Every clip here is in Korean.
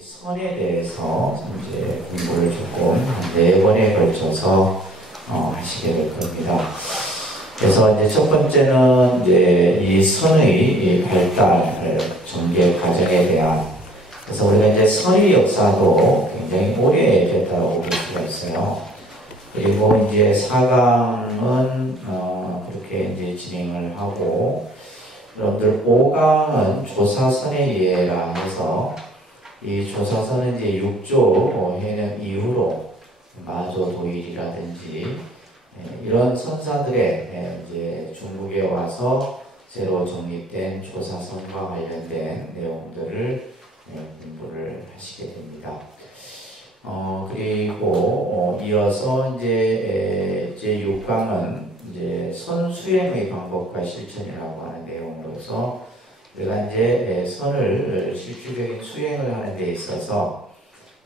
선에 대해서 이제 공부를 조금 한 4번에 걸쳐서 하시게 될 겁니다. 그래서 이제 첫 번째는 이제 이 선의 발달, 전개 과정에 대한, 그래서 우리가 이제 선의 역사도 굉장히 오래됐다고 볼 수가 있어요. 그리고 이제 4강은 그렇게 이제 진행을 하고, 여러분들 5강은 조사선의 예라 해서 이 조사선은 이제 6조 해명 이후로 마조 도일이라든지 이런 선사들의 이제 중국에 와서 새로 정립된 조사선과 관련된 내용들을 공부를 하시게 됩니다. 그리고 이어서 이제 6강은 이제 선수행의 방법과 실천이라고 하는 내용으로서 우리가 이제 선을 실질적인 수행을 하는 데 있어서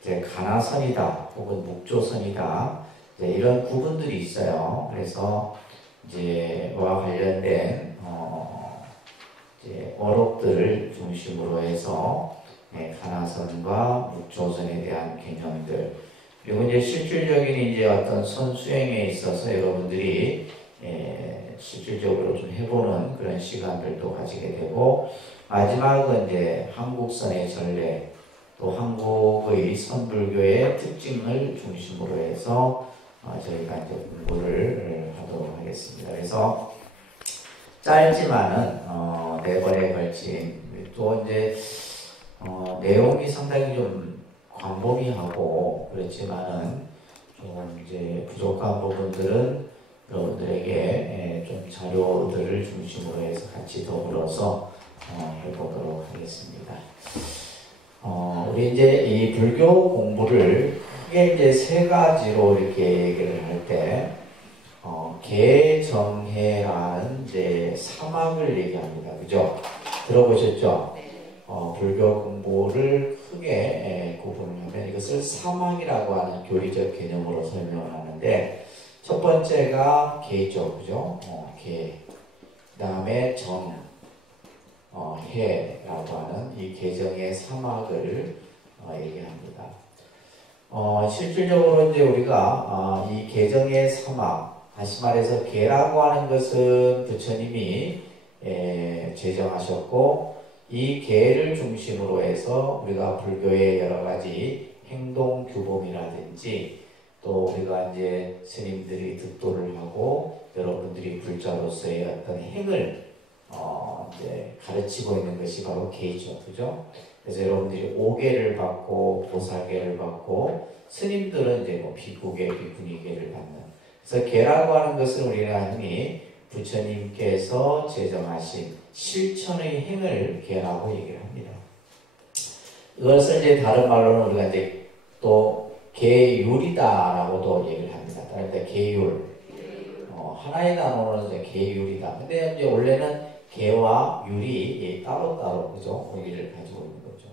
이제 가나선이다 혹은 묵조선이다 이런 구분들이 있어요. 그래서 이제 와 관련된 이제 어록들을 중심으로 해서 가나선과 묵조선에 대한 개념들, 그리고 이제 실질적인 이제 어떤 선 수행에 있어서 여러분들이 실질적으로 좀 해보는 그런 시간들도 가지게 되고, 마지막은 이제 한국선의 전례, 또 한국의 선불교의 특징을 중심으로 해서 저희가 이제 공부를 하도록 하겠습니다. 그래서 짧지만은 4번에 걸친, 또 이제 내용이 상당히 좀 광범위하고 그렇지만은 좀 이제 부족한 부분들은 여러분들에게 좀 자료들을 중심으로 해서 같이 더불어서 해보도록 하겠습니다. 우리 이제 이 불교 공부를 크게 이제 3가지로 이렇게 얘기를 할 때, 개정해라는 이제 사막을 얘기합니다. 그죠? 들어보셨죠? 불교 공부를 크게 구분하면 이것을 사막이라고 하는 교리적 개념으로 설명을 하는데, 첫 번째가 개죠. 그죠? 개. 그 다음에 정, 해라고 하는 이 개정의 사막을 얘기합니다. 실질적으로 이제 우리가 이 개정의 사막, 다시 말해서 개라고 하는 것은 부처님이 제정하셨고, 이 개를 중심으로 해서 우리가 불교의 여러 가지 행동 규범이라든지, 또 우리가 이제 스님들이 득도를 하고 여러분들이 불자로서의 어떤 행을 이제 가르치고 있는 것이 바로 개죠. 그죠? 그래서 여러분들이 오계를 받고 보살계를 받고, 스님들은 이제 뭐 비구계, 비구니계를 받는. 그래서 개라고 하는 것은 우리가 흔히 부처님께서 제정하신 실천의 행을 개라고 얘기를 합니다. 이것을 이제 다른 말로는 우리가 이제 또 계율이다라고도 얘기를 합니다. 그러니까 계율. 하나의 단어로는 이제 계율이다. 근데 이제 원래는 계와 율이 따로따로, 그죠? 의미를 가지고 있는 거죠.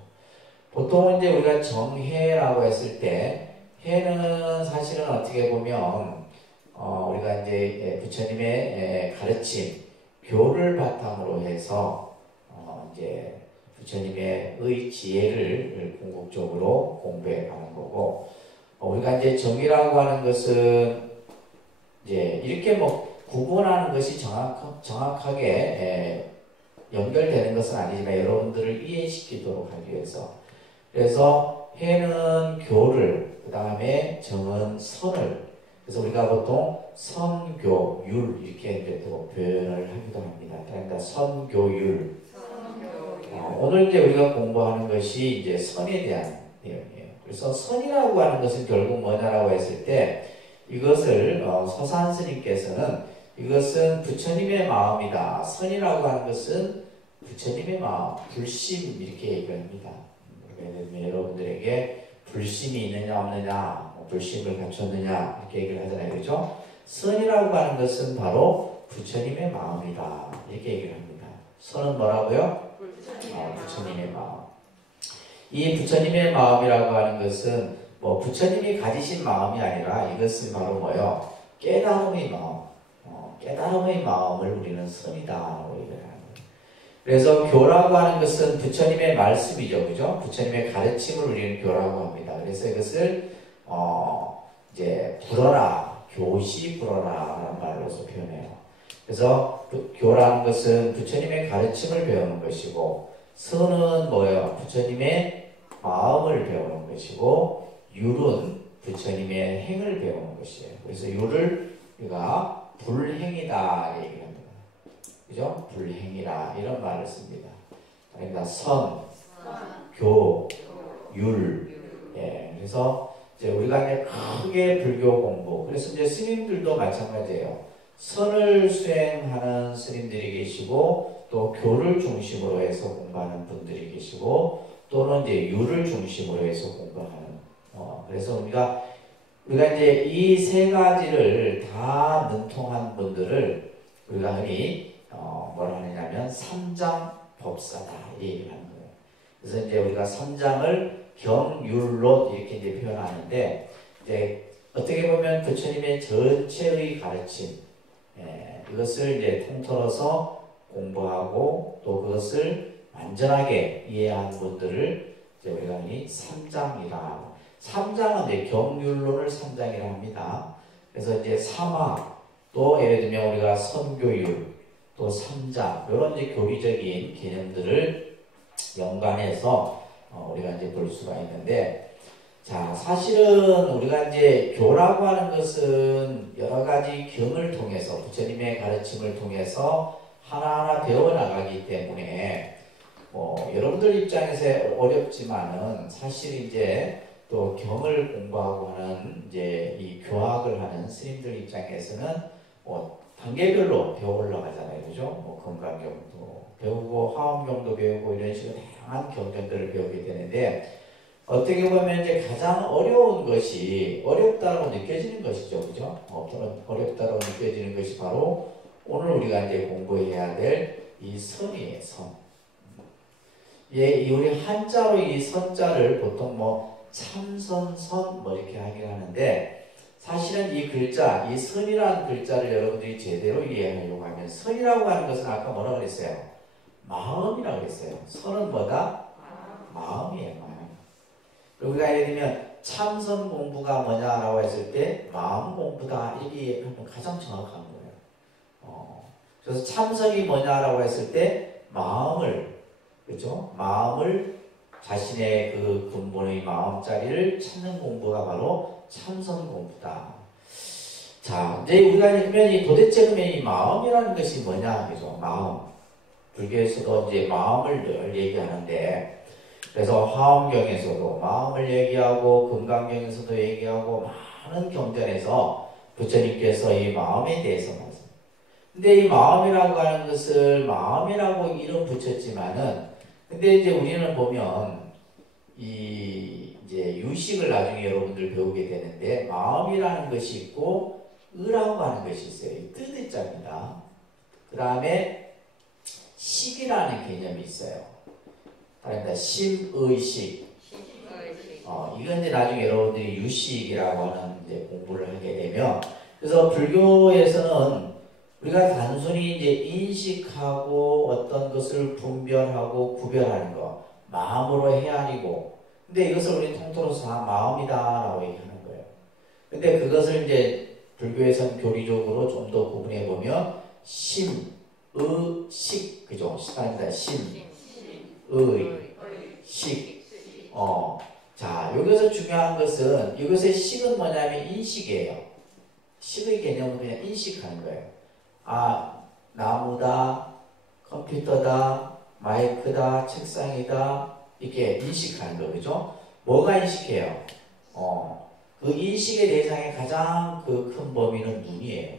보통 이제 우리가 정해라고 했을 때, 해는 사실은 어떻게 보면, 우리가 이제 부처님의 가르침, 교를 바탕으로 해서, 이제 부처님의 지혜를 궁극적으로 공부해 가는 거고, 우리가 이제 정의라고 하는 것은 이제 이렇게 뭐 구분하는 것이 정확하게 연결되는 것은 아니지만 여러분들을 이해시키도록 하기 위해서, 그래서 해는 교를, 그 다음에 정은 선을, 그래서 우리가 보통 선교율 이렇게 이제 또 표현을 하기도 합니다. 그러니까 선교율. 오늘 이제 우리가 공부하는 것이 이제 선에 대한 내용이에요. 그래서 선이라고 하는 것은 결국 뭐냐라고 했을 때, 이것을 서산 스님께서는 이것은 부처님의 마음이다. 선이라고 하는 것은 부처님의 마음, 불심 이렇게 얘기합니다. 여러분들에게 불심이 있느냐 없느냐, 불심을 갖췄느냐 이렇게 얘기를 하잖아요. 그렇죠? 선이라고 하는 것은 바로 부처님의 마음이다. 이렇게 얘기를 합니다. 선은 뭐라고요? 부처님의 마음. 이 부처님의 마음이라고 하는 것은 뭐 부처님이 가지신 마음이 아니라 이것은 바로 뭐요? 깨달음의 마음. 깨달음의 마음을 우리는 선이다라고 얘기를 하는 거예요. 그래서 교라고 하는 것은 부처님의 말씀이죠. 그죠? 부처님의 가르침을 우리는 교라고 합니다. 그래서 이것을, 이제, 불어라, 교시 불어라 라는 말로서 표현해요. 그래서 교라는 것은 부처님의 가르침을 배우는 것이고, 선은 뭐예요? 부처님의 마음을 배우는 것이고, 율은 부처님의 행을 배우는 것이에요. 그래서 율을 우리가 불행이다 얘기합니다. 그죠? 불행이라 이런 말을 씁니다. 그러니까 선, 교, 율. 예, 그래서 이제 우리가 이제 크게 불교 공부. 그래서 이제 스님들도 마찬가지예요. 선을 수행하는 스님들이 계시고 또 교를 중심으로 해서 공부하는 분들이 계시고 또는 이제 율을 중심으로 해서 공부하는. 그래서 우리가 이제 이 세 가지를 다 능통한 분들을 우리가 흔히 뭐라 하느냐면 삼장법사다 이 얘기를 하는 거예요. 그래서 이제 우리가 삼장을 경율로 이렇게 이제 표현하는데 이제 어떻게 보면 부처님의 전체의 가르침 이것을 이제 통틀어서 공부하고 또 그것을 완전하게 이해한 분들을 이제 우리가 이 삼장이라. 삼장은 이제 경율론을 삼장이라 합니다. 그래서 이제 삼화 또 예를 들면 우리가 선교율 또 삼장 이런 이제 교리적인 개념들을 연관해서 우리가 이제 볼 수가 있는데 자 사실은 우리가 이제 교라고 하는 것은 여러 가지 경을 통해서 부처님의 가르침을 통해서 하나하나 배워 나가기 때문에 여러분들 입장에서 어렵지만은 사실 이제 또 경을 공부하고 하는 이제 이 교학을 하는 스님들 입장에서는 단계별로 배워 올라가잖아요. 그죠? 건강경도 배우고 화엄경도 배우고 이런 식으로 다양한 경전들을 배우게 되는데 어떻게 보면 이제 가장 어려운 것이 어렵다고 느껴지는 것이죠. 그죠? 어렵다고 느껴지는 것이 바로 오늘 우리가 이제 공부해야 될 이 선이에요. 선. 예, 우리 한자로 이 선자를 보통 참선선 이렇게 하긴 하는데 사실은 이 글자, 이 선이라는 글자를 여러분들이 제대로 이해하려고 하면 선이라고 하는 것은 아까 뭐라고 그랬어요? 마음이라고 그랬어요. 선은 뭐다? 마음이에요. 마음. 우리가 예를 들면 참선 공부가 뭐냐라고 했을 때 마음 공부다 이게 가장 정확한 거예요. 그래서 참선이 뭐냐라고 했을 때 마음을 그죠? 마음을 자신의 그 근본의 마음자리를 찾는 공부가 바로 참선 공부다. 자, 이제 우리가 그러면 도대체 그러면 이 마음이라는 것이 뭐냐, 그죠? 마음. 불교에서도 이제 마음을 늘 얘기하는데, 그래서 화엄경에서도 마음을 얘기하고, 금강경에서도 얘기하고, 많은 경전에서 부처님께서 이 마음에 대해서 말씀. 근데 이 마음이라고 하는 것을 마음이라고 이름 붙였지만은, 근데 이제 우리는 보면 이제 유식을 나중에 여러분들 배우게 되는데 마음이라는 것이 있고 의라고 하는 것이 있어요. 뜻의 자입니다. 그 다음에 식이라는 개념이 있어요. 그러니까 심의식. 이건 이제 나중에 여러분들이 유식이라고 하는 이제 공부를 하게 되면 그래서 불교에서는 우리가 단순히 이제 인식하고 어떤 것을 분별하고 구별하는 거 마음으로 헤아리고 근데 이것을 우리 통틀어서 다 마음이다 라고 얘기하는 거예요. 근데 그것을 이제 불교에서는 교리적으로 좀 더 구분해 보면 심, 의, 식 그죠? 식아니다 심, 의, 식 자 여기서 중요한 것은 이것의 식은 뭐냐면 인식이에요. 식의 개념은 그냥 인식하는 거예요. 나무다, 컴퓨터다, 마이크다, 책상이다, 이렇게 인식하는 거, 그죠? 뭐가 인식해요? 그 인식의 대상의 가장 그 큰 범위는 눈이에요.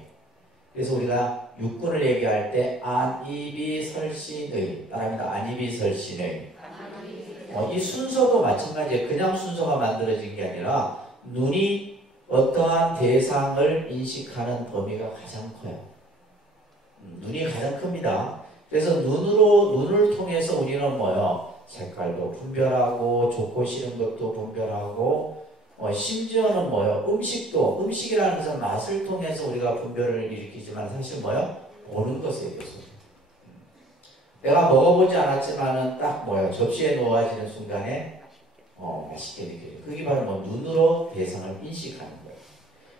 그래서 우리가 육군을 얘기할 때, 안이비설신의, 따라합니다. 안이비설신의. 이 순서도 마찬가지예요. 그냥 순서가 만들어진 게 아니라, 눈이 어떠한 대상을 인식하는 범위가 가장 커요. 눈이 가장 큽니다. 그래서 눈을 통해서 우리는 뭐요? 색깔도 분별하고 좋고 싫은 것도 분별하고 심지어는 뭐요? 음식이라는 것은 맛을 통해서 우리가 분별을 일으키지만 사실 뭐요? 보는 것에 대해서 내가 먹어보지 않았지만은 딱 뭐야 접시에 놓아지는 순간에 맛있게 느껴져요. 그게 바로 뭐 눈으로 대상을 인식하는 거예요.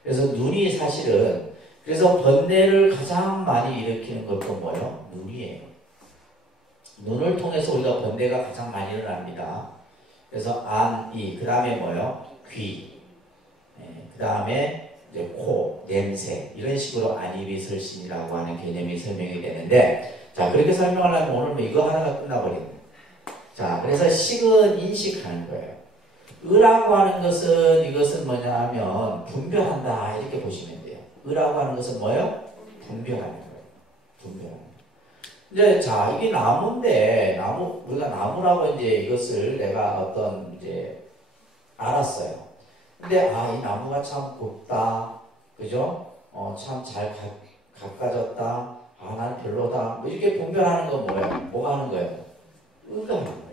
그래서 눈이 사실은 그래서 번뇌를 가장 많이 일으키는 것도 뭐예요? 눈이에요. 눈을 통해서 우리가 번뇌가 가장 많이 일어납니다. 그래서 안, 이, 그 다음에 뭐예요? 귀, 그 다음에 이제 코, 냄새 이런 식으로 안이비설신이라고 하는 개념이 설명이 되는데 자 그렇게 설명하려면 오늘 뭐 이거 하나가 끝나버립니다. 자 그래서 식은 인식하는 거예요. 의라고 하는 것은 이것은 뭐냐 하면 분별한다 이렇게 보시면 돼요. 의라고 하는 것은 뭐예요? 분별하는 거예요. 분별하는 거예요. 이제 자 이게 나무인데 나무 우리가 나무라고 이제 이것을 내가 어떤 이제 알았어요. 근데 이 나무가 참 곱다, 그죠? 참 잘 가까졌다. 나는 별로다. 뭐 이렇게 분별하는 건 뭐예요? 뭐가 하는 거예요? 의가 하는 거예요.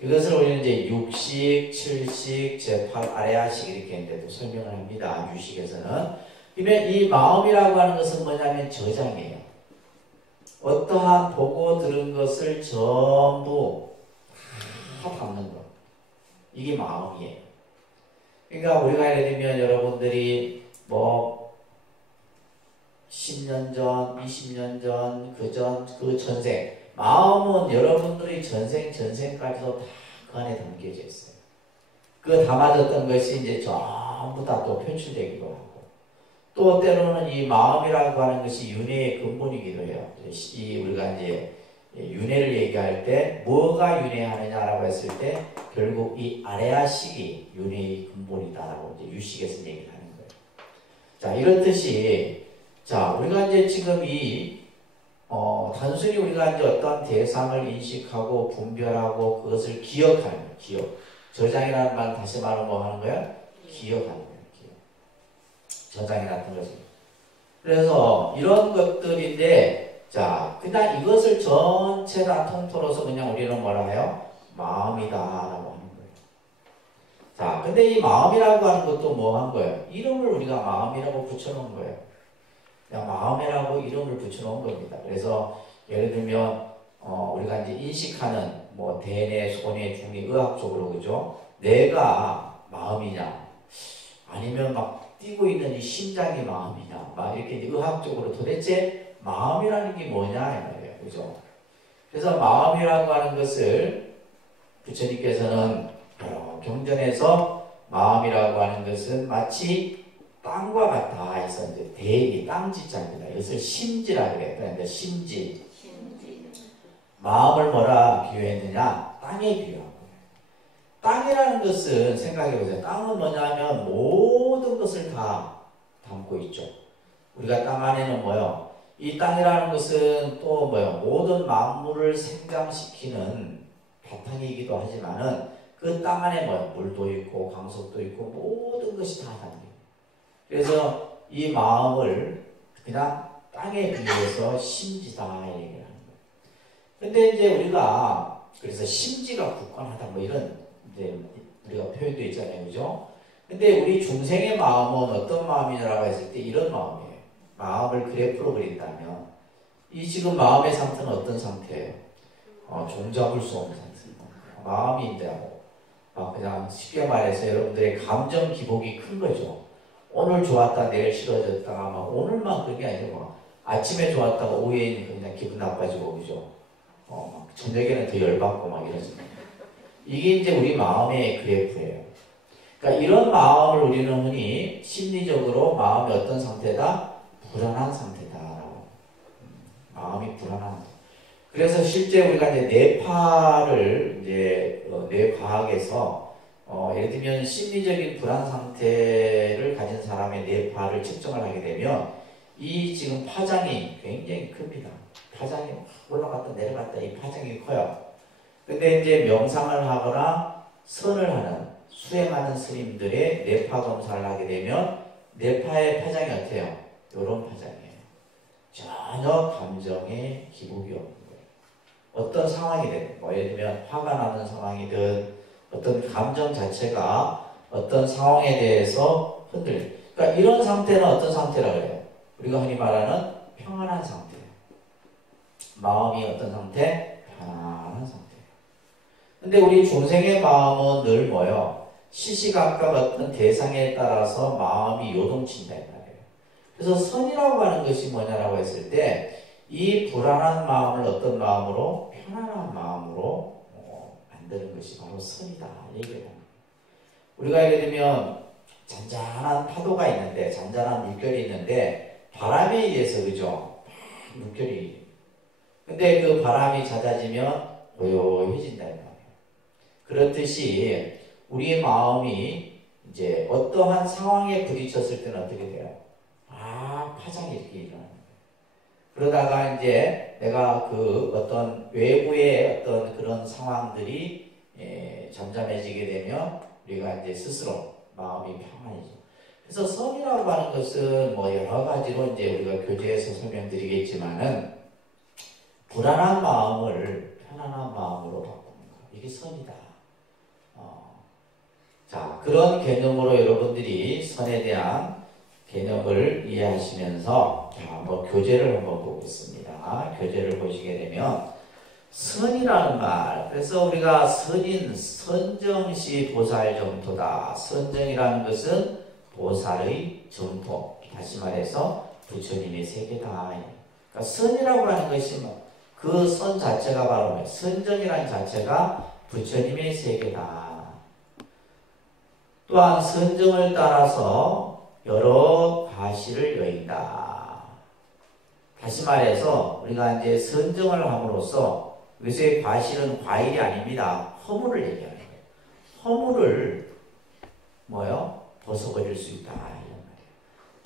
이것을 우리는 이제 육식, 칠식, 제8 아레아식 이렇게 이제 또 설명을 합니다. 유식에서는. 그러면 이 마음이라고 하는 것은 뭐냐면 저장이에요. 어떠한 보고 들은 것을 전부 다 담는 것. 이게 마음이에요. 그러니까 우리가 예를 들면 여러분들이 뭐 10년 전, 20년 전, 그 전생 마음은 여러분들이 전생까지도 다 그 안에 담겨져 있어요. 그 담아졌던 것이 이제 전부 다 또 표출되기도 하고 또 때로는 이 마음이라고 하는 것이 윤회의 근본이기도 해요. 우리가 이제 윤회를 얘기할 때 뭐가 윤회하느냐라고 했을 때 결국 이 아레아식이 윤회의 근본이다라고 이제 유식에서 얘기를 하는 거예요. 자 이렇듯이 자 우리가 이제 지금 단순히 우리가 이제 어떤 대상을 인식하고 분별하고 그것을 기억하는 거예요. 기억. 저장이라는 말 다시 말하면 뭐 하는 거야? 기억하는 거예요. 기억. 저장이 같은 거지. 그래서 이런 것들인데 자 그냥 이것을 전체 다 통틀어서 그냥 우리는 뭐라 해요? 마음이다라고 하는 거예요. 자 근데 이 마음이라고 하는 것도 뭐 한 거예요? 이름을 우리가 마음이라고 붙여놓은 거예요. 그냥 마음이라고 이름을 붙여놓은 겁니다. 그래서 예를 들면 우리가 이제 인식하는 뭐 대뇌, 소뇌, 중뇌 의학적으로 그죠? 내가 마음이냐 아니면 막 뛰고 있는 이 심장이 마음이냐 막 이렇게 이제 의학적으로 도대체 마음이라는 게 뭐냐 이 말이에요. 그죠? 그래서 마음이라고 하는 것을 부처님께서는 경전에서 마음이라고 하는 것은 마치 땅과 같다 해서 이제 대이 땅지자입니다. 이것을 심지라 그래요. 그런데 심지. 마음을 뭐라 비유했느냐? 땅에 비유하고. 땅이라는 것은 생각해보세요. 땅은 뭐냐면 모든 것을 다 담고 있죠. 우리가 땅 안에는 뭐요? 이 땅이라는 것은 또 뭐요? 모든 만물을 생장시키는 바탕이기도 하지만은 그 땅 안에 뭐요? 물도 있고 강석도 있고 모든 것이 다 담겨. 그래서 이 마음을 그냥 땅에 비해서 심지다 얘기를 하는 거예요. 근데 이제 우리가 그래서 심지가 굳건하다 뭐 이런 이제 우리가 표현도 있잖아요, 그죠? 근데 우리 중생의 마음은 어떤 마음이냐라고 했을 때 이런 마음이에요. 마음을 그래프로 그린다면 이 지금 마음의 상태는 어떤 상태예요? 종잡을 수 없는 상태입니다. 마음이 이제 그냥 쉽게 말해서 여러분들의 감정 기복이 큰 거죠. 오늘 좋았다 내일 싫어졌다가 막 오늘만 그게 아니고 막 아침에 좋았다가 오후에 그냥 기분 나빠지고 그죠? 막 저녁에는 더 열받고 막 이러잖아요. 이게 이제 우리 마음의 그래프예요. 그러니까 이런 마음을 우리는 흔히 심리적으로 마음이 어떤 상태다? 불안한 상태다라고. 마음이 불안한. 그래서 실제 우리가 이제 뇌파를 이제 뇌과학에서 예를 들면 심리적인 불안 상태를 가진 사람의 뇌파를 측정을 하게 되면 이 지금 파장이 굉장히 큽니다. 파장이 올라갔다 내려갔다 이 파장이 커요. 근데 이제 명상을 하거나 선을 하는 수행하는 스님들의 뇌파 검사를 하게 되면 뇌파의 파장이 어때요? 이런 파장이에요. 전혀 감정에 기복이 없는 거예요. 어떤 상황이든 뭐 예를 들면 화가 나는 상황이든 어떤 감정 자체가 어떤 상황에 대해서 흔들. 그러니까 이런 상태는 어떤 상태라 그래요? 우리가 흔히 말하는 평안한 상태. 마음이 어떤 상태? 편안한 상태예요. 근데 우리 중생의 마음은 늘 뭐요? 시시각각 어떤 대상에 따라서 마음이 요동친다 이 말이에요. 그래서 선이라고 하는 것이 뭐냐라고 했을 때 이 불안한 마음을 어떤 마음으로? 편안한 마음으로 만드는 것이 바로 선이다 얘기를 합니다. 우리가 예를 들면 잔잔한 파도가 있는데 잔잔한 물결이 있는데 바람에 의해서 그죠? 물결이 근데 그 바람이 잦아지면 고요해진다 이 말이에요. 그렇듯이 우리 마음이 이제 어떠한 상황에 부딪혔을 때는 어떻게 돼요? 파장이 이렇게 일어나는 거예요. 그러다가 이제 내가 그 어떤 외부의 어떤 그런 상황들이 잠잠해지게 되면 우리가 이제 스스로 마음이 평안해져. 그래서 선이라고 하는 것은 뭐 여러 가지로 이제 우리가 교재에서 설명드리겠지만은 불안한 마음을 편안한 마음으로 바꾸는 거. 이게 선이다. 자, 그런 개념으로 여러분들이 선에 대한 개념을 이해하시면서 한번 교재를 한번 보겠습니다. 교재를 보시게 되면 선이라는 말, 그래서 우리가 선인, 선정시 보살 점토다. 선정이라는 것은 보살의 점토, 다시 말해서 부처님의 세계다. 그러니까 선이라고 하는 것이 그 선 자체가 바로 선정이라는 자체가 부처님의 세계다. 또한 선정을 따라서 여러 과실을 여인다. 다시 말해서 우리가 이제 선정을 함으로써 여기서의 과실은 과일이 아닙니다. 허물을 얘기하는 거예요. 허물을 뭐요? 벗어버릴 수 있다. 이런 말이에요.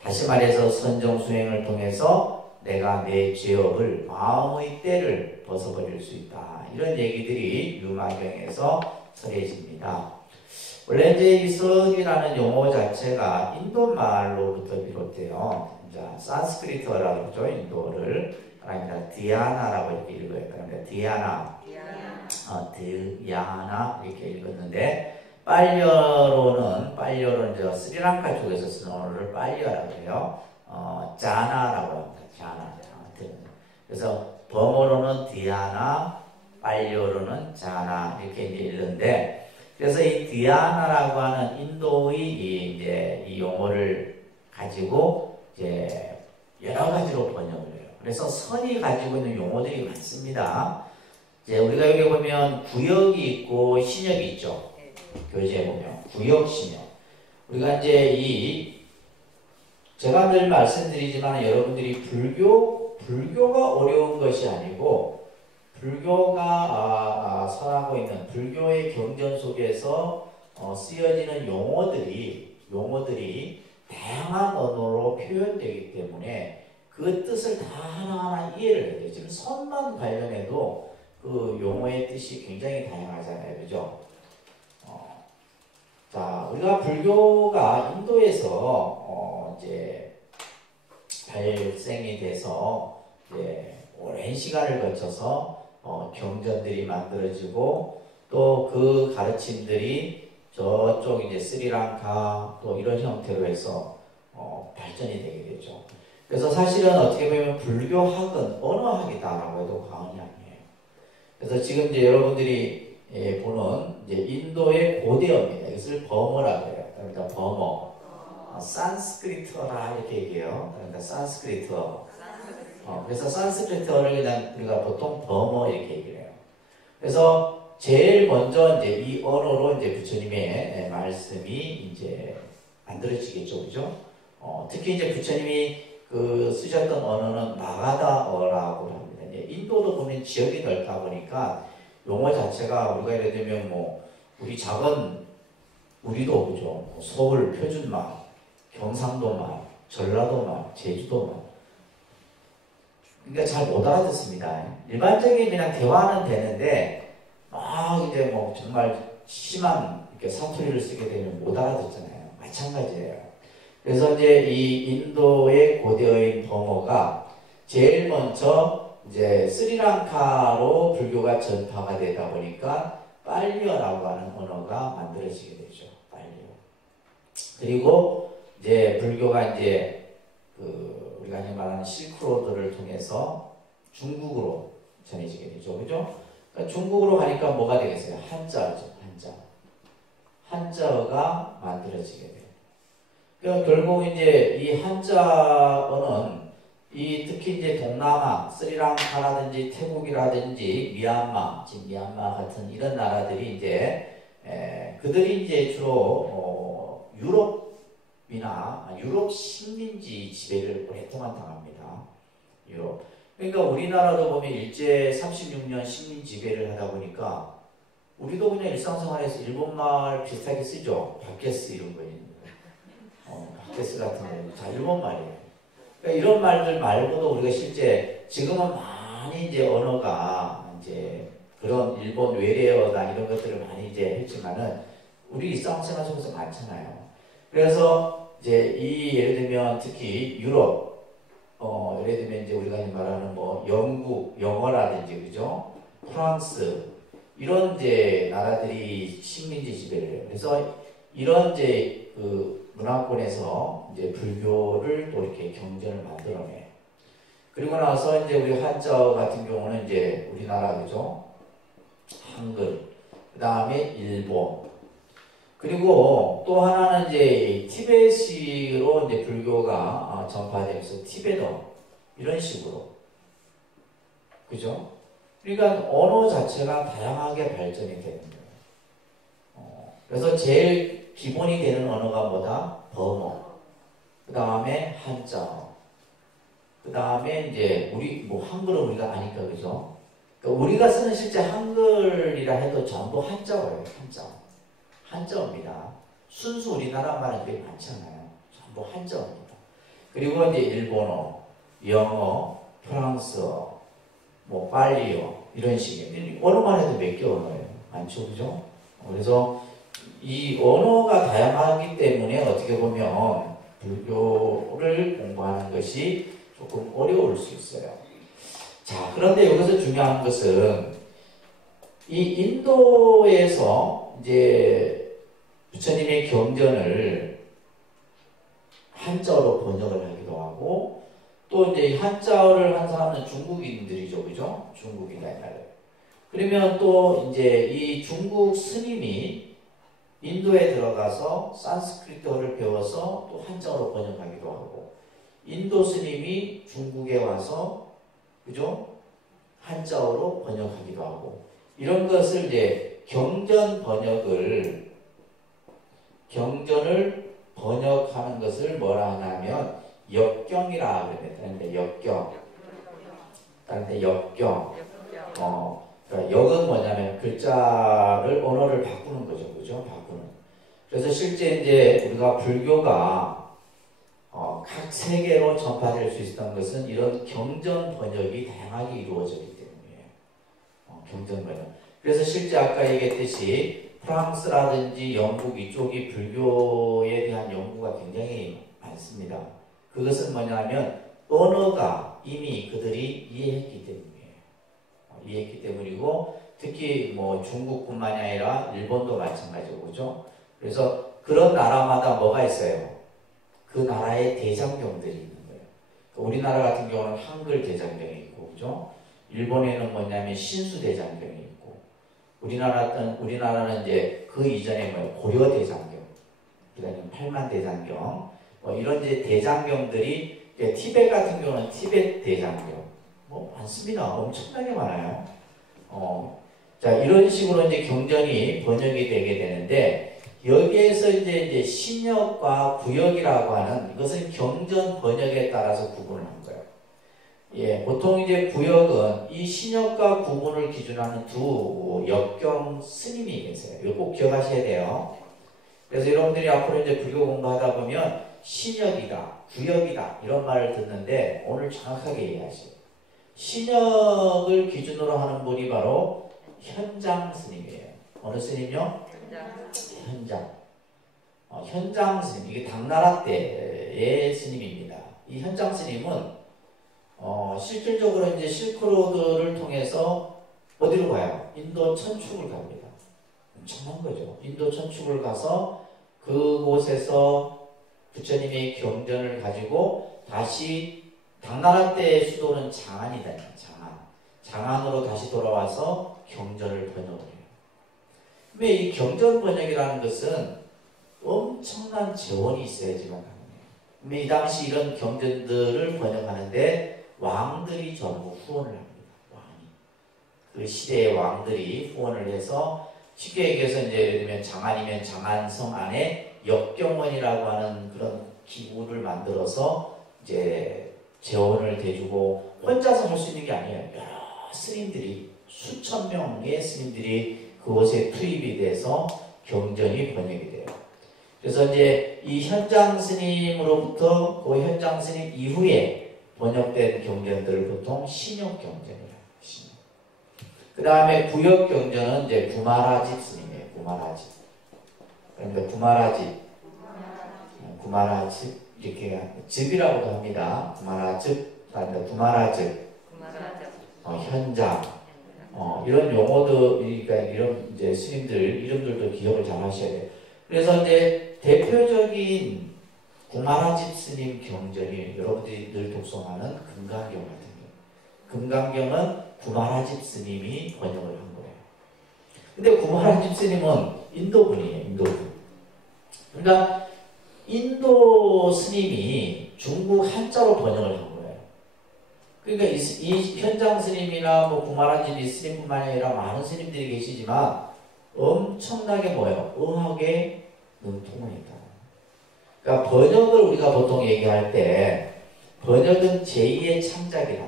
다시 말해서 선정 수행을 통해서 내가 내 죄업을 마음의 때를 벗어버릴 수 있다. 이런 얘기들이 유마경에서 설해집니다. 원래 이제 이 선이라는 용어 자체가 인도 말로부터 비롯돼요. 자, 산스크리트어라고 그러죠. 인도를. 아닙니다. 디아나라고 이렇게 읽어요. 그러니까 디아나. 디아나 이렇게 읽었는데 빨려로는 저 스리랑카 쪽에서 쓰는 언어를 빨려라고 해요. 자나라고 합니다. 자나. 그래서 범어로는 디아나, 빨려로는 자나 이렇게 이제 읽는데 그래서 이 디아나라고 하는 인도의 이제 이 용어를 가지고 이제 여러 가지로 번역을 해요. 그래서 선이 가지고 있는 용어들이 많습니다. 이제 우리가 여기 보면 구역이 있고 신역이 있죠. 교재에 보면 구역, 신역. 우리가 이제 제가 늘 말씀드리지만 여러분들이 불교가 어려운 것이 아니고 불교가 선하고 있는 불교의 경전 속에서 쓰여지는 용어들이 다양한 언어로 표현되기 때문에 그 뜻을 다 하나하나 이해를 해야 돼요. 지금 선만 관련해도 그 용어의 뜻이 굉장히 다양하잖아요. 그죠? 자, 우리가 불교가 인도에서 이제 발생이 돼서 이제 오랜 시간을 거쳐서 경전들이 만들어지고 또 그 가르침들이 저쪽 이제 스리랑카 또 이런 형태로 해서 발전이 되게 되죠. 그래서 사실은 어떻게 보면 불교학은 언어학이다라고 해도 과언이 아니에요. 그래서 지금 이제 여러분들이 보는 이제 인도의 고대어입니다. 이것을 범어라고 해요. 그러니까 범어. 산스크리트어라 이렇게 얘기해요. 그러니까 산스크리트어. 그래서 산스크리트어를 그냥 우리가 보통 범어 이렇게 얘기를 해요. 그래서 제일 먼저 이제 이 언어로 이제 부처님의 말씀이 이제 만들어지겠죠, 그죠? 특히 이제 부처님이 그 쓰셨던 언어는 마가다어라고 합니다. 이제 인도도 보면 지역이 넓다 보니까 용어 자체가 우리가 예를 들면 뭐 우리도 그죠? 서울 표준말, 경상도말, 전라도말, 제주도말. 그러니까 잘 못 알아듣습니다. 일반적인 그냥 대화는 되는데 막 이제 뭐 정말 심한 이렇게 사투리를 쓰게 되면 못 알아듣잖아요. 마찬가지예요. 그래서 이제 이 인도의 고대어인 범어가 제일 먼저 이제 스리랑카로 불교가 전파가 되다 보니까 빨리어라고 하는 언어가 만들어지게 되죠. 빨리어. 그리고 이제 불교가 이제 우리가 말하는 실크로드를 통해서 중국으로 전해지게 되죠. 그죠? 그러니까 중국으로 가니까 뭐가 되겠어요? 한자어죠. 한자어가 만들어지게 돼요. 그러니까 결국 이제 이 한자어는 특히 이제 동남아, 스리랑카라든지 태국이라든지 미얀마, 지금 미얀마 같은 이런 나라들이 이제 그들이 이제 주로 유럽 식민지 지배를 오랫동안 당합니다. 유럽. 그러니까 우리나라도 보면 일제 36년 식민 지배를 하다 보니까 우리도 그냥 일상생활에서 일본말 비슷하게 쓰죠. 바케스 이런 거 있는 거. 바케스 같은 거 다 일본말이에요. 그러니까 이런 말들 말고도 우리가 실제 지금은 많이 이제 언어가 이제 그런 일본 외래어나 이런 것들을 많이 이제 했지만은 우리 일상생활 속에서 많잖아요. 그래서 이제 예를 들면 특히 유럽 예를 들면 이제 우리가 말하는 뭐 영국 영어라든지 그죠? 프랑스 이런 이제 나라들이 식민지 지배를 해요. 그래서 이런 이제 그 문화권에서 이제 불교를 또 이렇게 경전을 만들어내요. 그리고 나서 이제 우리 한자어 같은 경우는 이제 우리나라 그죠? 한글, 그 다음에 일본, 그리고 또 하나는 이제 티베트로 이제 불교가 전파되면서 티베터 이런 식으로 그죠? 그러니까 언어 자체가 다양하게 발전이 되는 거예요. 그래서 제일 기본이 되는 언어가 뭐다? 번어. 그 다음에 한자어. 그 다음에 이제 우리 뭐 한글은 우리가 아니까 그죠? 그러니까 우리가 쓰는 실제 한글이라 해도 전부 한자어예요. 한자어입니다. 순수 우리나라 말은 그게 많잖아요. 전부 한자어입니다. 그리고 이제 일본어, 영어, 프랑스어, 뭐 빨리어 이런 식의 언어만 해도 몇 개 언어예요. 많죠, 그죠? 그래서 이 언어가 다양하기 때문에 어떻게 보면 불교를 공부하는 것이 조금 어려울 수 있어요. 자, 그런데 여기서 중요한 것은 이 인도에서 이제 부처님의 경전을 한자어로 번역을 하기도 하고 또 이제 한자어를 한 사람은 중국인들이죠, 그죠? 중국이다 이 말이에요. 그러면 또 이제 이 중국 스님이 인도에 들어가서 산스크리트어를 배워서 또 한자어로 번역하기도 하고 인도 스님이 중국에 와서 그죠? 한자어로 번역하기도 하고 이런 것을 이제 경전을 번역하는 것을 뭐라 하냐면 역경이라 그러는데 역경. 그러니까 역은 뭐냐면 글자를 언어를 바꾸는 거죠, 그죠? 바꾸는. 그래서 실제 이제 우리가 불교가 각 세계로 전파될 수 있었던 것은 이런 경전 번역이 다양하게 이루어졌기 때문이에요. 경전 번역. 그래서 실제 아까 얘기했듯이 프랑스라든지 영국 이쪽이 불교에 대한 연구가 굉장히 많습니다. 그것은 뭐냐면 언어가 이미 그들이 이해했기 때문이에요. 이해했기 때문이고 특히 뭐 중국뿐만이 아니라 일본도 마찬가지고 그죠? 그래서 그런 나라마다 뭐가 있어요? 그 나라의 대장경들이 있는 거예요. 우리나라 같은 경우는 한글 대장경이 있고 그죠? 일본에는 뭐냐면 신수 대장경이 있고 우리나라는 이제 그 이전에 고려 대장경, 그다음에 팔만 대장경, 뭐 이런 이제 대장경들이 티베트 같은 경우는 티베트 대장경, 뭐 많습니다. 엄청나게 많아요. 자 이런 식으로 이제 경전이 번역이 되게 되는데 여기에서 이제 신역과 구역이라고 하는 이것은 경전 번역에 따라서 구분을 한 거예요. 예, 보통 이제 구역은 이 신역과 구분을 기준하는 두 역경 스님이 계세요. 이거 꼭 기억하셔야 돼요. 그래서 여러분들이 앞으로 이제 불교 공부하다 보면 신역이다, 구역이다 이런 말을 듣는데 오늘 정확하게 이해하세요. 신역을 기준으로 하는 분이 바로 현장 스님이에요. 어느 스님이요? 현장 스님. 이게 당나라 때의 스님입니다. 이 현장 스님은 실질적으로 이제 실크로드를 통해서 어디로 가요? 인도 천축을 갑니다. 엄청난 거죠. 인도 천축을 가서 그곳에서 부처님의 경전을 가지고 다시 당나라 때의 수도는 장안이다. 장안으로 다시 돌아와서 경전을 번역을 해요. 왜 이 경전 번역이라는 것은 엄청난 재원이 있어야지만 가능해요. 이 당시 이런 경전들을 번역하는데 왕들이 전부 후원을 합니다. 왕이. 그 시대의 왕들이 후원을 해서 쉽게 얘기해서 이제 예를 들면 장안이면 장안성 안에 역경원이라고 하는 그런 기구를 만들어서 이제 재원을 대주고 혼자서 할 수 있는 게 아니에요. 여러 스님들이 수천 명의 스님들이 그곳에 투입이 돼서 경전이 번역이 돼요. 그래서 이제 이 현장 스님으로부터 그 현장 스님 이후에 번역된 경전들을 보통 신역 경전이라고 하시죠. 그 다음에 구역 경전은 이제 구마라집 스님이에요. 구마라집. 그러니까 구마라집 이렇게 즙이라고도 합니다. 구마라즙, 그다음에 구마라즙, 현장, 이런 용어도 그러니까 이런 이제 스님들 이름들도 기억을 잘 하셔야 돼요. 그래서 이제 대표적인 구마라집 스님 경전이 여러분들이 늘 독송하는 금강경 같은 경우. 금강경은 구마라집 스님이 번역을 한 거예요. 근데 구마라집 스님은 인도분이에요. 인도분. 그러니까 인도 스님이 중국 한자로 번역을 한 거예요. 그러니까 이 현장 스님이나 뭐 구마라집 스님뿐만 아니라 많은 스님들이 계시지만 엄청나게 뭐예요? 의학에 능통을 했다. 그러니까 번역을 우리가 보통 얘기할 때 번역은 제2의 창작이다.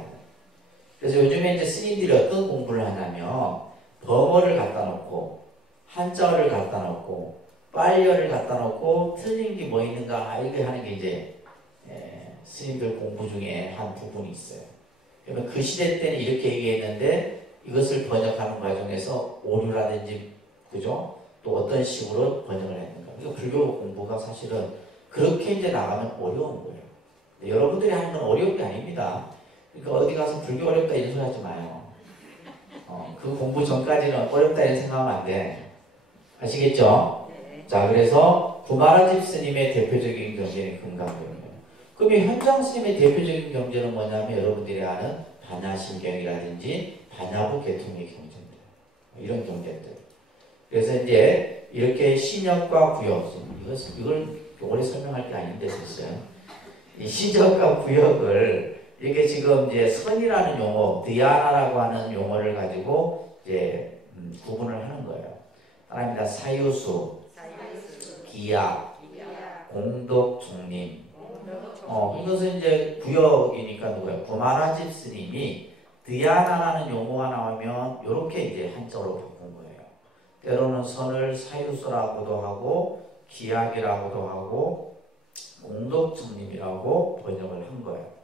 그래서 요즘에 이제 스님들이 어떤 공부를 하냐면 범어를 갖다 놓고 한자어를 갖다 놓고 빨리어를 갖다 놓고 틀린 게 뭐 있는가 이렇게 하는 게 이제 스님들 공부 중에 한 부분이 있어요. 그러면 그 시대 때는 이렇게 얘기했는데 이것을 번역하는 과정에서 오류라든지 그죠? 또 어떤 식으로 번역을 했는가. 그래서 불교 공부가 사실은 그렇게 이제 나가면 어려운 거예요. 여러분들이 하는 건 어려운 게 아닙니다. 그러니까 어디 가서 불교 어렵다 이런 소리 하지 마요. 그 공부 전까지는 어렵다 이런 생각하면 안 돼. 아시겠죠? 네. 자, 그래서 구마라집 스님의 대표적인 경전이 금강경이에요. 그럼 이 현장 스님의 대표적인 경전은 뭐냐면 여러분들이 아는 반야심경이라든지 반야부 계통의 경전들. 이런 경전들. 그래서 이제 이렇게 신역과 구역, 이걸 오래 설명할 게 아닌데 됐어요. 이 신역과 구역을 이렇게 지금 이제 선이라는 용어, 디아나라고 하는 용어를 가지고 이제 구분을 하는 거예요. 따라합니다. 사유수, 기약, 공덕, 중림. 이것은 이제 구역이니까 누구예요? 구마라집 스님이 디아나라는 용어가 나오면 이렇게 이제 한자로 바꾼 거예요. 때로는 선을 사유수라고도 하고 기약이라고도 하고 공덕, 중림이라고 번역을 한 거예요.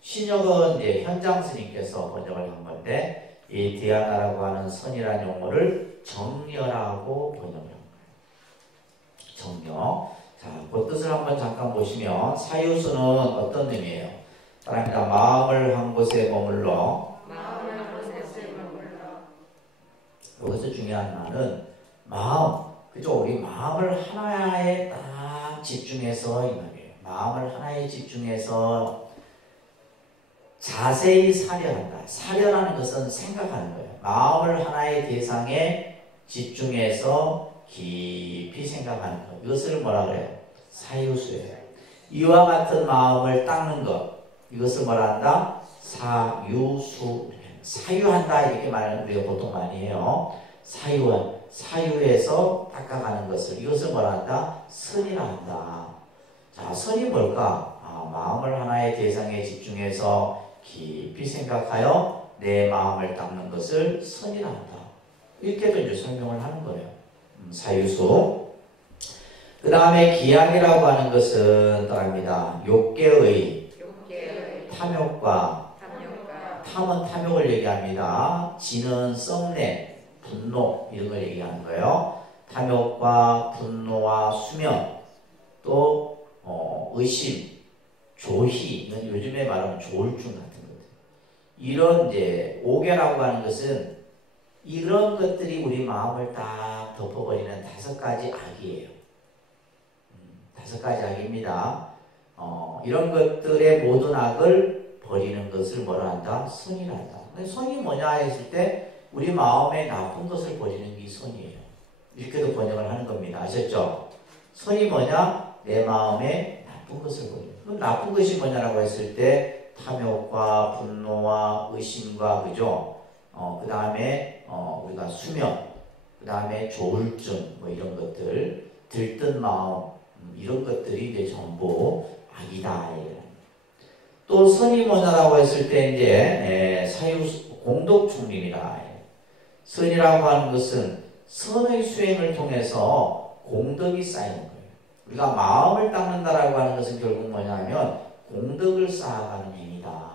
신역은 이제 현장 스님께서 번역을 한 건데 이 디아나라고 하는 선이라는 용어를 정려라고 번역을 한 거예요. 정려. 자, 그 뜻을 한번 잠깐 보시면 사유수는 어떤 의미예요? 따라합니다. 마음을 한 곳에 머물러. 여기서 중요한 말은 마음. 그죠? 우리 마음을 하나에 딱 집중해서 이 말이에요. 마음을 하나에 집중해서 자세히 사려한다. 사려라는 것은 생각하는 거예요. 마음을 하나의 대상에 집중해서 깊이 생각하는 것. 이것을 뭐라 그래요? 사유수예요. 이와 같은 마음을 닦는 것. 이것을 뭐라 한다? 사유수. 사유한다 이렇게 말하는 우리가 보통 많이 해요. 사유에서 닦아가는 것을. 이것을 뭐라 한다? 선이라 한다. 자, 선이 뭘까? 마음을 하나의 대상에 집중해서 깊이 생각하여 내 마음을 닦는 것을 선이라 한다. 이렇게도 이제 설명을 하는 거예요. 사유수. 그 다음에 기약이라고 하는 것은 따라합니다. 욕계의 탐욕과 탐은 탐욕을 얘기합니다. 지는 썩내, 분노 이런 걸 얘기하는 거예요. 탐욕과 분노와 수면 또 의심, 조희 이건 요즘에 말하면 조울증 같은 거죠. 이런 이제 오계라고 하는 것은 이런 것들이 우리 마음을 딱 덮어버리는 5가지 악이에요. 5가지 악입니다. 이런 것들의 모든 악을 버리는 것을 뭐라 한다? 선이라 한다. 근데 선이 뭐냐 했을 때 우리 마음에 나쁜 것을 버리는 게 선이에요. 이렇게도 번역을 하는 겁니다. 아셨죠? 선이 뭐냐? 내 마음에 나쁜 것을 버리는. 그럼 나쁜 것이 뭐냐라고 했을 때 탐욕과 분노와 의심과 그죠? 그 다음에 우리가 수면, 그 다음에 조울증 뭐 이런 것들, 들뜬 마음 이런 것들이 이제 전부 악이다. 또 선이 뭐냐라고 했을 때 이제 사유 공덕충림이다. 선이라고 하는 것은 선의 수행을 통해서 공덕이 쌓이는 거예요. 우리가 마음을 닦는다라고 하는 것은 결국 뭐냐면 공덕을 쌓아가는 행위다.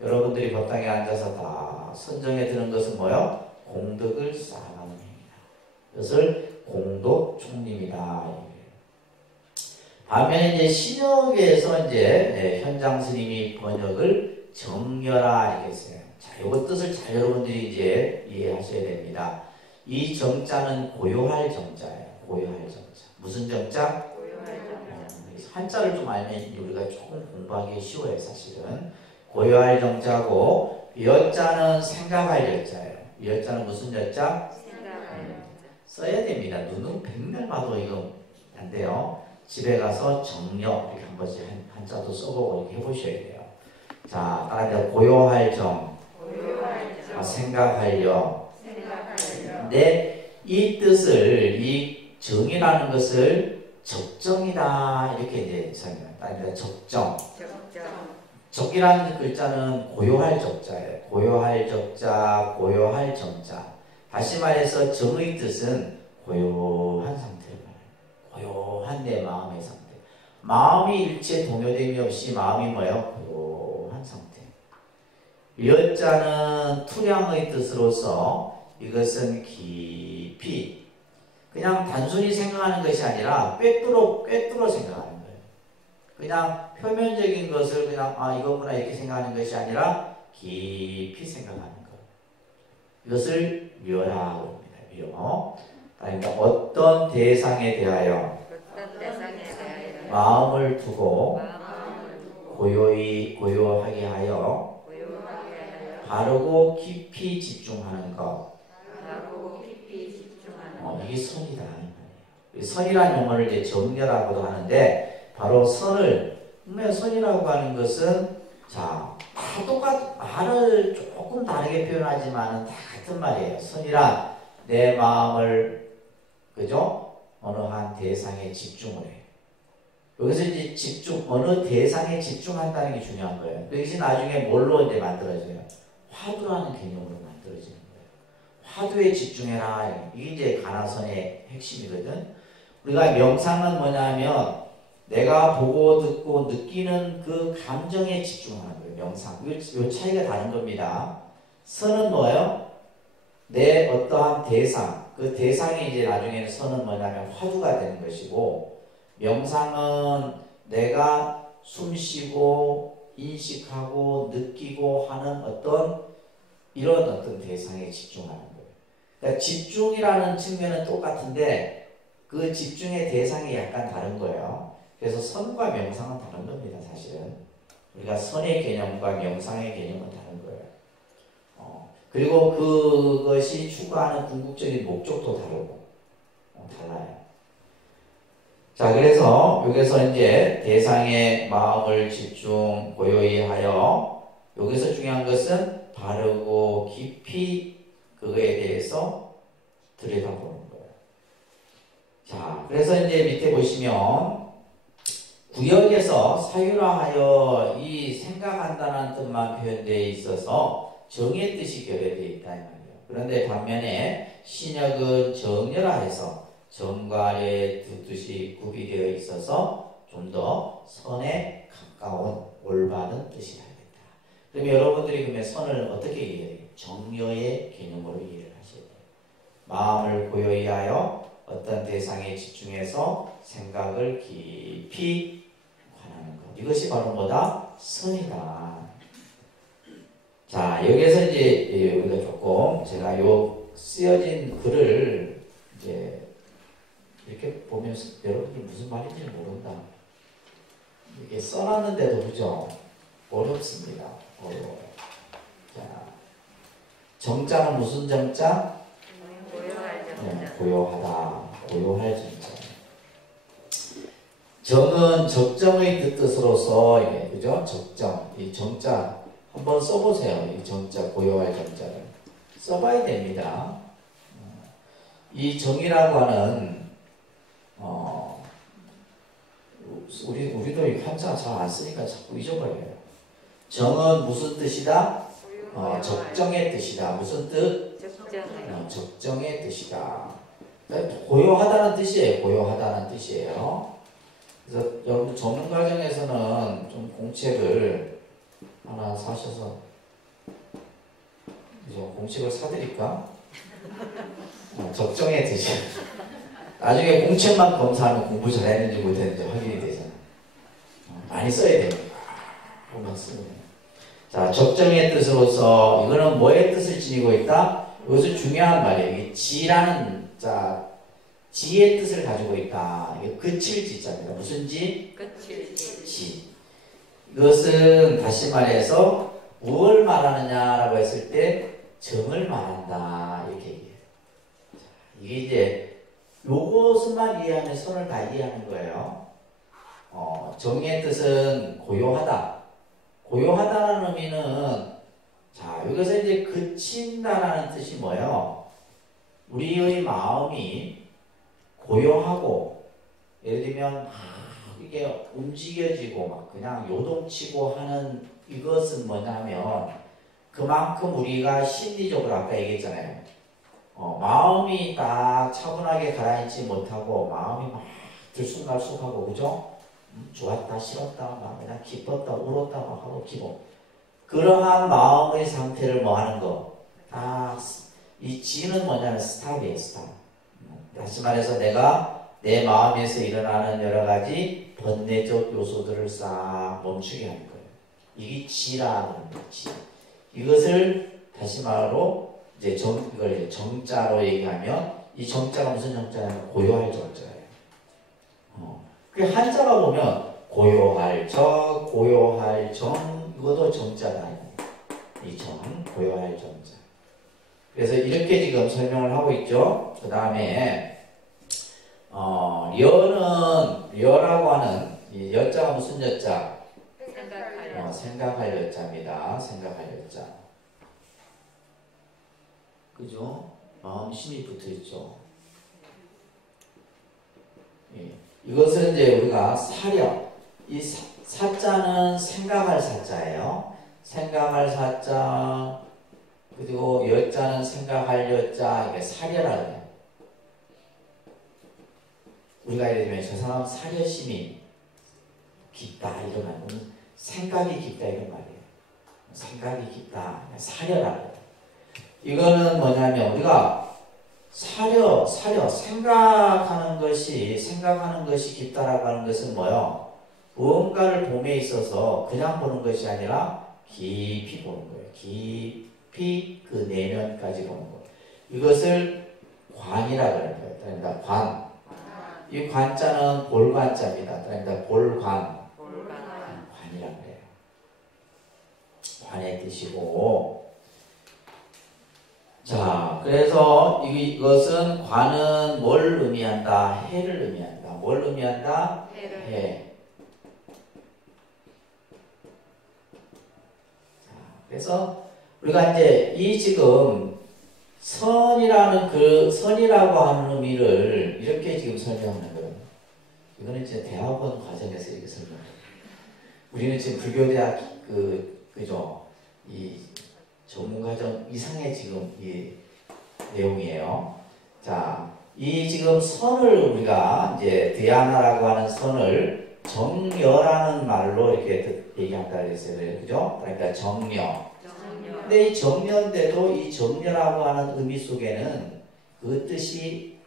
여러분들이 법당에 앉아서 다 선정해 드는 것은 뭐요? 공덕을 쌓아가는 행위다. 이것을 공덕충림이다. 반면에 이제 신역에서 이제 현장 스님이 번역을 정려라 이랬어요. 자, 요거 뜻을 잘 여러분들이 이제 이해하셔야 됩니다. 이 정자는 고요할 정자예요. 고요할 정자. 무슨 정자? 고요할 정자. 한자를 좀 알면 우리가 조금 공부하기 쉬워요, 사실은. 고요할 정자고, 여자는 생각할 여자예요. 여자는 무슨 여자? 써야 됩니다. 눈은 백날 봐도 이거 안 돼요. 집에 가서 정력 이렇게 한 번씩 한자도 써보고 이렇게 해보셔야 돼요. 자, 따라서 고요할 정, 생각할 영. 근데 이 뜻을 이 정이라는 것을 적정이다 이렇게 이제 설명합니다. 적정. 적이라는 글자는 고요할 적자예요. 고요할 적자, 고요할 정자. 다시 말해서 정의 뜻은 고요한 상태를 말해요. 고요한 내 마음의 상태. 마음이 일체 동요됨이 없이 마음이 뭐예요? 고요한 상태. 여자는 투량의 뜻으로서 이것은 깊이 그냥 단순히 생각하는 것이 아니라 꿰뚫어 생각하는 거예요. 그냥 표면적인 것을 그냥 이거구나 이렇게 생각하는 것이 아니라 깊이 생각하는 것. 이것을 묘라고 합니다. 묘. 그러니까 어떤 대상에 대하여 마음을 두고 고요하게 하여 바르고 깊이 집중하는 것. 이게 선이다. 선이라는 용어를 이제 정렬하고도 하는데 바로 선이라고 하는 것은 자, 다 말을 조금 다르게 표현하지만 다 같은 말이에요. 선이란 내 마음을 그죠? 어느 한 대상에 집중을 해요. 여기서 이제 어느 대상에 집중한다는 게 중요한 거예요. 이것이 나중에 뭘로 이제 만들어져요? 화두라는 개념으로 만들어지는 거예요. 화두에 집중해라. 이게 이제 가나선의 핵심이거든. 우리가 명상은 뭐냐면 내가 보고 듣고 느끼는 그 감정에 집중하는 거예요. 명상. 이 차이가 다른 겁니다. 선은 뭐예요? 내 어떠한 대상. 그 대상이 이제 나중에는 선은 뭐냐면 화두가 되는 것이고, 명상은 내가 숨 쉬고 인식하고 느끼고 하는 이런 어떤 대상에 집중하는 거예요. 그러니까 집중이라는 측면은 똑같은데 그 집중의 대상이 약간 다른 거예요. 그래서 선과 명상은 다른 겁니다, 사실은. 우리가 선의 개념과 명상의 개념은 다른 거예요. 그리고 그것이 추구하는 궁극적인 목적도 다르고, 달라요. 자, 그래서 여기서 이제 대상의 마음을 집중, 고요히 하여, 여기서 중요한 것은 바르고 깊이 그거에 대해서 들여다보는 거예요. 자, 그래서 이제 밑에 보시면, 구역에서 사유라하여 이 생각한다는 뜻만 표현되어 있어서 정의 뜻이 결여되어 있다 이 말이에요. 그런데 반면에 신역은 정렬화해서 정과 아래 두 뜻이 구비되어 있어서 좀 더 선에 가까운 올바른 뜻이 되겠다. 그럼 여러분들이 그러면 선을 어떻게 이해해야 돼요? 정려의 개념으로 이해를 하셔야 돼요. 마음을 고요히 하여 어떤 대상에 집중해서 생각을 깊이 관하는 것. 이것이 바로 뭐다? 선이다. 자, 여기서 이제 우리가 조금 제가 요 쓰여진 글을 이제 이렇게 보면 여러분들 무슨 말인지 모른다. 이게 써놨는데도 그죠? 어렵습니다. 어려워요. 자. 정자는 무슨 정자? 고요할 정자. 네, 고요하다. 고요할 정자. 정은 적정의 뜻으로서 이게 그죠? 적정. 이 정자 한번 써보세요. 이 정자 고요할 정자를 써봐야 됩니다. 이 정이라고 하는 우리도 이 한자 잘 안 쓰니까 자꾸 잊어버려요. 정은 무슨 뜻이다? 적정의 뜻이다. 무슨 뜻? 적정의 뜻이다. 고요하다는 뜻이에요. 고요하다는 뜻이에요. 그래서 여러분 적는 과정에서는 좀 공책을 하나 사셔서 공책을 사드릴까? 적정의 뜻이야. 나중에 공책만 검사하면 공부 잘했는지 못했는지 확인이 되잖아. 많이 써야 됩니다. 공만 쓰면. 자, 적정의 뜻으로서 이거는 뭐의 뜻을 지니고 있다? 이것은 중요한 말이에요. 이게 지라는 자, 지의 뜻을 가지고 있다. 이게 그칠 지자입니다. 무슨 지? 그칠 지. 이것은 다시 말해서 무엇을 말하느냐라고 했을 때 정을 말한다. 이렇게 얘기해요. 이게 이제 요것만 이해하면 선을 다 이해하는 거예요. 정의 뜻은 고요하다. 고요하다는 의미는 자, 여기서 이제 그친다라는 뜻이 뭐예요? 우리의 마음이 고요하고 예를 들면 이게 움직여지고 막 그냥 요동치고 하는 이것은 뭐냐면 그만큼 우리가 심리적으로 아까 얘기했잖아요. 마음이 딱 차분하게 가라앉지 못하고 마음이 막 들쑥날쑥하고 그죠? 좋았다 싫었다 막 그냥 기뻤다 울었다 막 하고 기분 그러한 마음의 상태를 뭐 하는 거? 이 지는 뭐냐면 스탑이에요. 스탑. 다시 말해서 내가 내 마음에서 일어나는 여러 가지 번뇌적 요소들을 싹 멈추게 하는 거예요. 이게 지라는 거지. 이것을 다시 말로 이제 이걸 이제 정자로 얘기하면 이 정자가 무슨 정자냐면 고요할 정자예요. 그 한자가 보면 고요할 적, 고요할 정 이것도 정자다. 이 정, 고요할 정자. 그래서 이렇게 지금 설명을 하고 있죠. 그 다음에 여라고 하는 이 여자가 무슨 여자? 생각할 여자입니다. 생각할 여자. 그죠? 마음 심이 붙어 있죠. 예. 이것은 이제 우리가 사려. 이 사자는 생각할 사자예요. 생각할 사자. 그리고 여자는 생각할 여자. 이게 사려라는 거예요. 우리가 예를 들면 저 사람 사려심이 깊다 이런 말은 생각이 깊다 이런 말이에요. 생각이 깊다. 사려라는 거예요. 이거는 뭐냐면 우리가 사려 생각하는 것이 깊다라고 하는 것은 뭐요? 무언가를 봄에 있어서 그냥 보는 것이 아니라 깊이 보는 거예요. 깊이 그 내면까지 보는 거예요. 이것을 관이라고 하는 거예요. 그러니까 관. 이 관자는 볼관자입니다. 그러니까 볼관. 관이라고 해요. 관의 뜻이고. 자, 그래서 이것은 관은 뭘 의미한다? 해를 의미한다. 뭘 의미한다? 해. 자, 그래서 우리가 이제 이 지금 선이라고 하는 의미를 이렇게 지금 설명하는 거예요. 이거는 이제 대학원 과정에서 이렇게 설명해요. 우리는 지금 불교대학 그죠? 이 전문과정 이상의 지금 이 내용이에요. 자, 이 지금 선을 우리가 이제 디아나라고 하는 선을 정여라는 말로 이렇게 얘기한다 그랬어요. 그죠? 그러니까 정여. 근데 이 정여인데도 이 정여라고 하는 의미 속에는 그 뜻이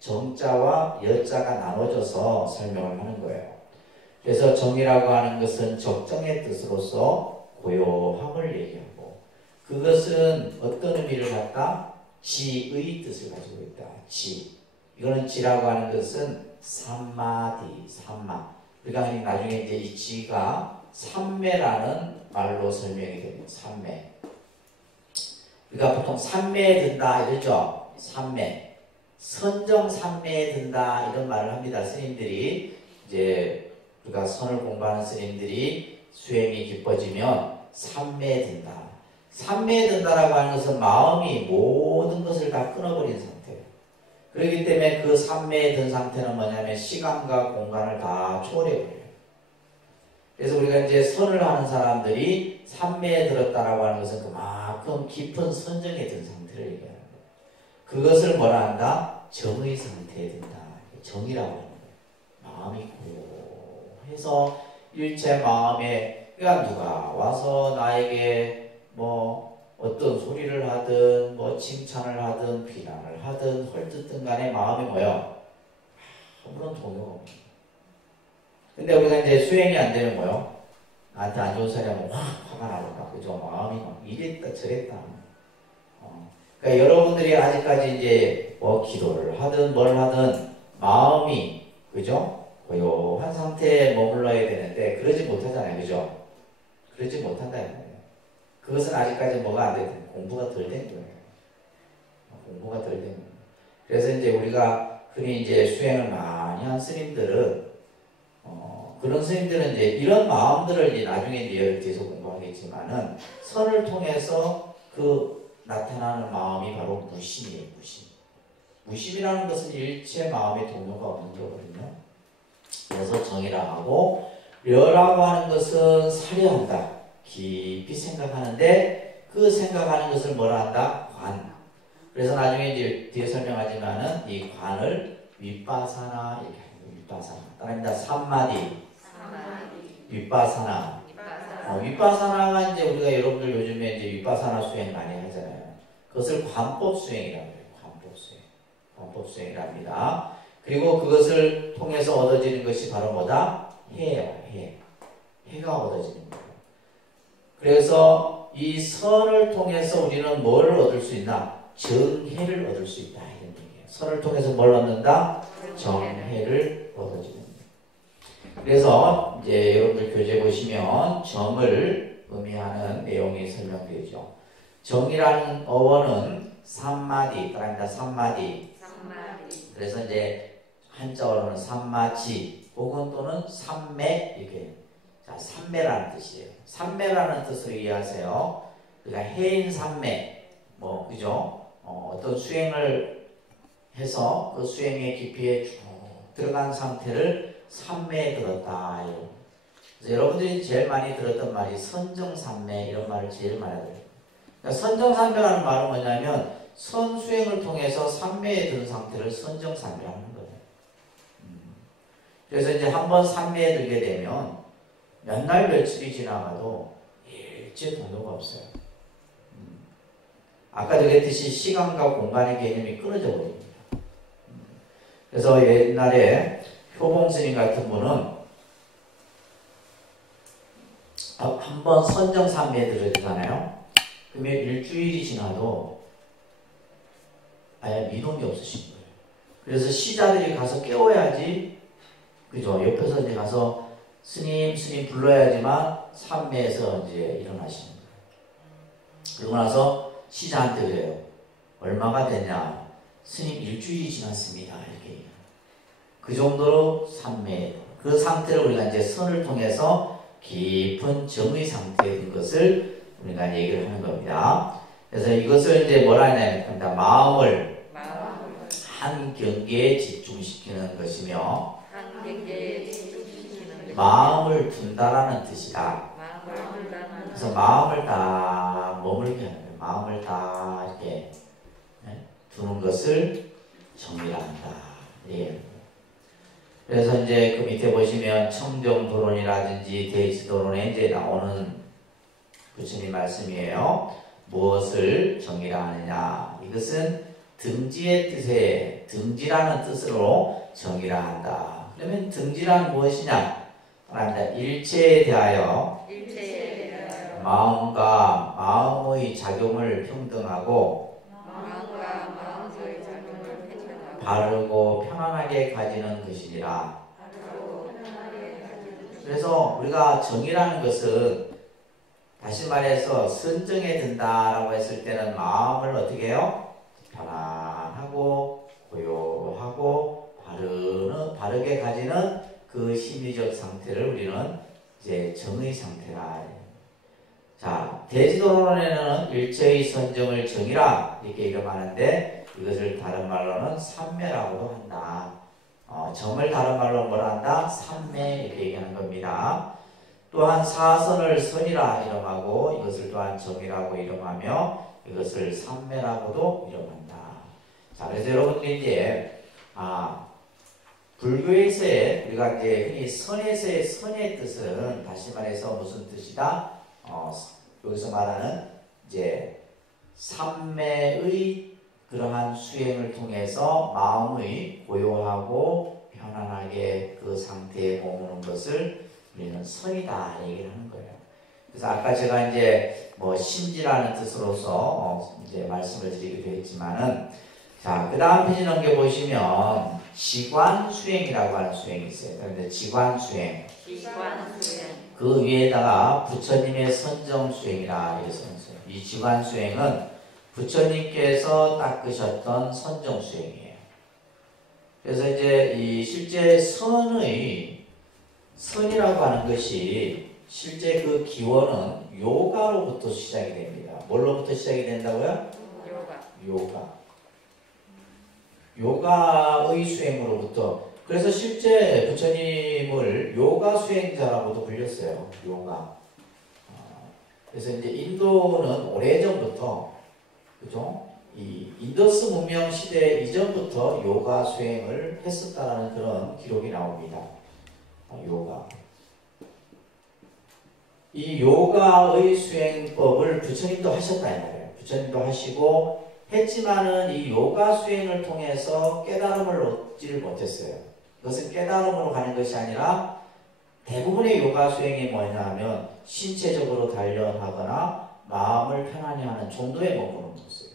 정자와 여자가 나눠져서 설명을 하는 거예요. 그래서 정이라고 하는 것은 적정의 뜻으로서 고요함을 얘기하고 그것은 어떤 의미를 갖다? 지의 뜻을 가지고 있다. 지. 이거는 지라고 하는 것은 삼마디, 삼마. 우리가 나중에 이제 이 지가 삼매라는 말로 설명이 됩니다. 삼매. 우리가 보통 삼매에 든다 이러죠. 삼매. 선정 삼매에 든다 이런 말을 합니다. 스님들이 이제 우리가 선을 공부하는 스님들이 수행이 깊어지면 삼매에 든다. 삼매에 든다라고 하는 것은 마음이 모든 것을 다 끊어버린 상태예요. 그렇기 때문에 그 삼매에 든 상태는 뭐냐면 시간과 공간을 다 초월해버려요. 그래서 우리가 이제 선을 하는 사람들이 삼매에 들었다라고 하는 것은 그만큼 깊은 선정에 든 상태를 얘기하는 거예요. 그것을 뭐라 한다? 정의 상태에 든다. 정이라고 하는 거예요. 마음이 고해서 일체 마음에, 그러니까 누가 와서 나에게 뭐 어떤 소리를 하든 뭐 칭찬을 하든 비난을 하든 헐뜯든 간에 마음이 뭐예요? 아무런 동요가 없어요. 근데 우리가 이제 수행이 안 되면 뭐요? 나한테 안 좋은 소리 하면 화가 나겠다. 그죠? 마음이 막 이랬다 저랬다. 그러니까 여러분들이 아직까지 이제 뭐 기도를 하든 뭘 하든 마음이, 그죠? 고요한 상태에 머물러야 되는데 그러지 못하잖아요. 그죠? 그러지 못한다. 그것은 아직까지 뭐가 안 돼? 공부가 덜 된 거예요. 공부가 덜 된 거예요. 그래서 이제 우리가 흔히 이제 수행을 많이 한 스님들은 그런 스님들은 이제 이런 마음들을 이제 나중에 이제 뒤에서 공부하겠지만은 선을 통해서 그 나타나는 마음이 바로 무심이에요. 무심. 무심이라는 것은 일체 마음의 동요가 없는 거거든요. 그래서 정이라 하고, 려라고 하는 것은 사려한다. 깊이 생각하는데 그 생각하는 것을 뭐라 한다? 관. 그래서 나중에 이제 뒤에 설명하지만은 이 관을 윗바사나 이렇게 합니다. 윗바사나. 따라합니다. 삼마디. 윗바사나. 윗바사나가 이제 우리가 여러분들 요즘에 이제 윗바사나 수행 많이 하잖아요. 그것을 관법 수행이라고 해요. 관법 수행. 관법 수행이랍니다. 그리고 그것을 통해서 얻어지는 것이 바로 뭐다? 해예요. 해. 해가 얻어지는 거예요. 그래서 이 선을 통해서 우리는 뭘 얻을 수 있나? 정해를 얻을 수 있다. 이런 얘기예요. 선을 통해서 뭘 얻는다? 정해를 얻어지는 거예요. 그래서 이제 여러분들 교재 보시면 정을 의미하는 내용이 설명되죠. 정이라는 어원은 삼마디, 따라합니다. 삼마디. 그래서 이제 한자어로는 삼마지 혹은 또는 삼매 이렇게. 자, 삼매라는 뜻이에요. 삼매라는 뜻을 이해하세요. 그러니까 해인 삼매, 뭐 그죠? 어떤 수행을 해서 그 수행의 깊이에 쭉 들어간 상태를 삼매에 들었다. 그래서 여러분들이 제일 많이 들었던 말이 선정삼매 이런 말을 제일 많이 들어요. 그러니까 선정삼매라는 말은 뭐냐면 선수행을 통해서 삼매에 든 상태를 선정삼매라는 거예요. 그래서 이제 한번 삼매에 들게 되면 몇 날 며칠이 지나가도 일체 동요가 없어요. 아까도 그랬듯이 시간과 공간의 개념이 끊어져 버립니다. 그래서 옛날에 효봉 스님 같은 분은 한번 선정삼매에 들어주잖아요. 그러면 일주일이 지나도 아예 미동이 없으신 거예요. 그래서 시자들이 가서 깨워야지, 그죠? 옆에서 이제 가서 스님 불러야지만 삼매에서 이제 일어나시는 거예요. 그러고 나서 시자한테 그래요. 얼마가 됐냐? 스님 일주일이 지났습니다. 이렇게 얘기해요. 그 정도로 삼매, 그 상태를 우리가 이제 선을 통해서 깊은 정의 상태에 든 것을 우리가 얘기를 하는 겁니다. 그래서 이것을 이제 뭐라 하냐면 마음을 한 경계에 집중시키는 것이며 마음을 둔다라는 뜻이다. 그래서 마음을 다 머물게 하는 거예요. 마음을 다 이렇게 두는 것을 정리라 한다. 예. 그래서 이제 그 밑에 보시면 청정도론이라든지 대지도론에 이제 나오는 부처님 말씀이에요. 무엇을 정의라 하느냐? 이것은 등지의 뜻에 등지라는 뜻으로 정의라 한다. 그러면 등지란 무엇이냐? 일체에 대하여 마음과 마음의 작용을 평등하고 바르고 편안하게 가지는 것이니라. 그래서 우리가 정이라는 것은 다시 말해서 선정에 든다라고 했을 때는 마음을 어떻게 해요? 편안하고 고요하고 바르게 가지는 그 심리적 상태를 우리는 이제 정의 상태라. 자, 대지도론에는 일체의 선정을 정의라 이렇게 이름하는데 이것을 다른 말로는 삼매라고도 한다. 정을 다른 말로 뭐라 한다? 삼매 이렇게 얘기하는 겁니다. 또한 사선을 선이라 이름하고 이것을 또한 정이라고 이름하며 이것을 삼매라고도 이름한다. 자, 그래서 여러분들이 이제 불교에서의 우리가 이제 흔히 선에서의 선의 뜻은 다시 말해서 무슨 뜻이다? 여기서 말하는 이제 삼매의 그러한 수행을 통해서 마음의 고요하고 편안하게 그 상태에 머무는 것을 우리는 선이다 얘기를 하는 거예요. 그래서 아까 제가 이제 뭐 심지라는 뜻으로서 이제 말씀을 드리기도 했지만은 자, 그 다음 페이지 넘겨보시면 지관 수행이라고 하는 수행이 있어요. 그런데 지관 수행. 그 위에다가 부처님의 선정 수행이라 이렇게 써있어요. 이 지관 수행은 부처님께서 닦으셨던 선정 수행이에요. 그래서 이제 이 실제 선이라고 하는 것이 실제 그 기원은 요가로부터 시작이 됩니다. 뭘로부터 시작이 된다고요? 요가의 수행으로부터. 그래서 실제 부처님을 요가 수행자라고도 불렸어요. 요가. 그래서 이제 인도는 오래전부터, 그죠? 이 인더스 문명 시대 이전부터 요가 수행을 했었다는 그런 기록이 나옵니다. 요가. 이 요가의 수행법을 부처님도 하셨다 이 말이에요. 부처님도 하시고 했지만은 이 요가 수행을 통해서 깨달음을 얻지를 못했어요. 그것은 깨달음으로 가는 것이 아니라 대부분의 요가 수행이 뭐냐 하면 신체적으로 단련하거나 마음을 편안히 하는 정도에 머무는 것이에요.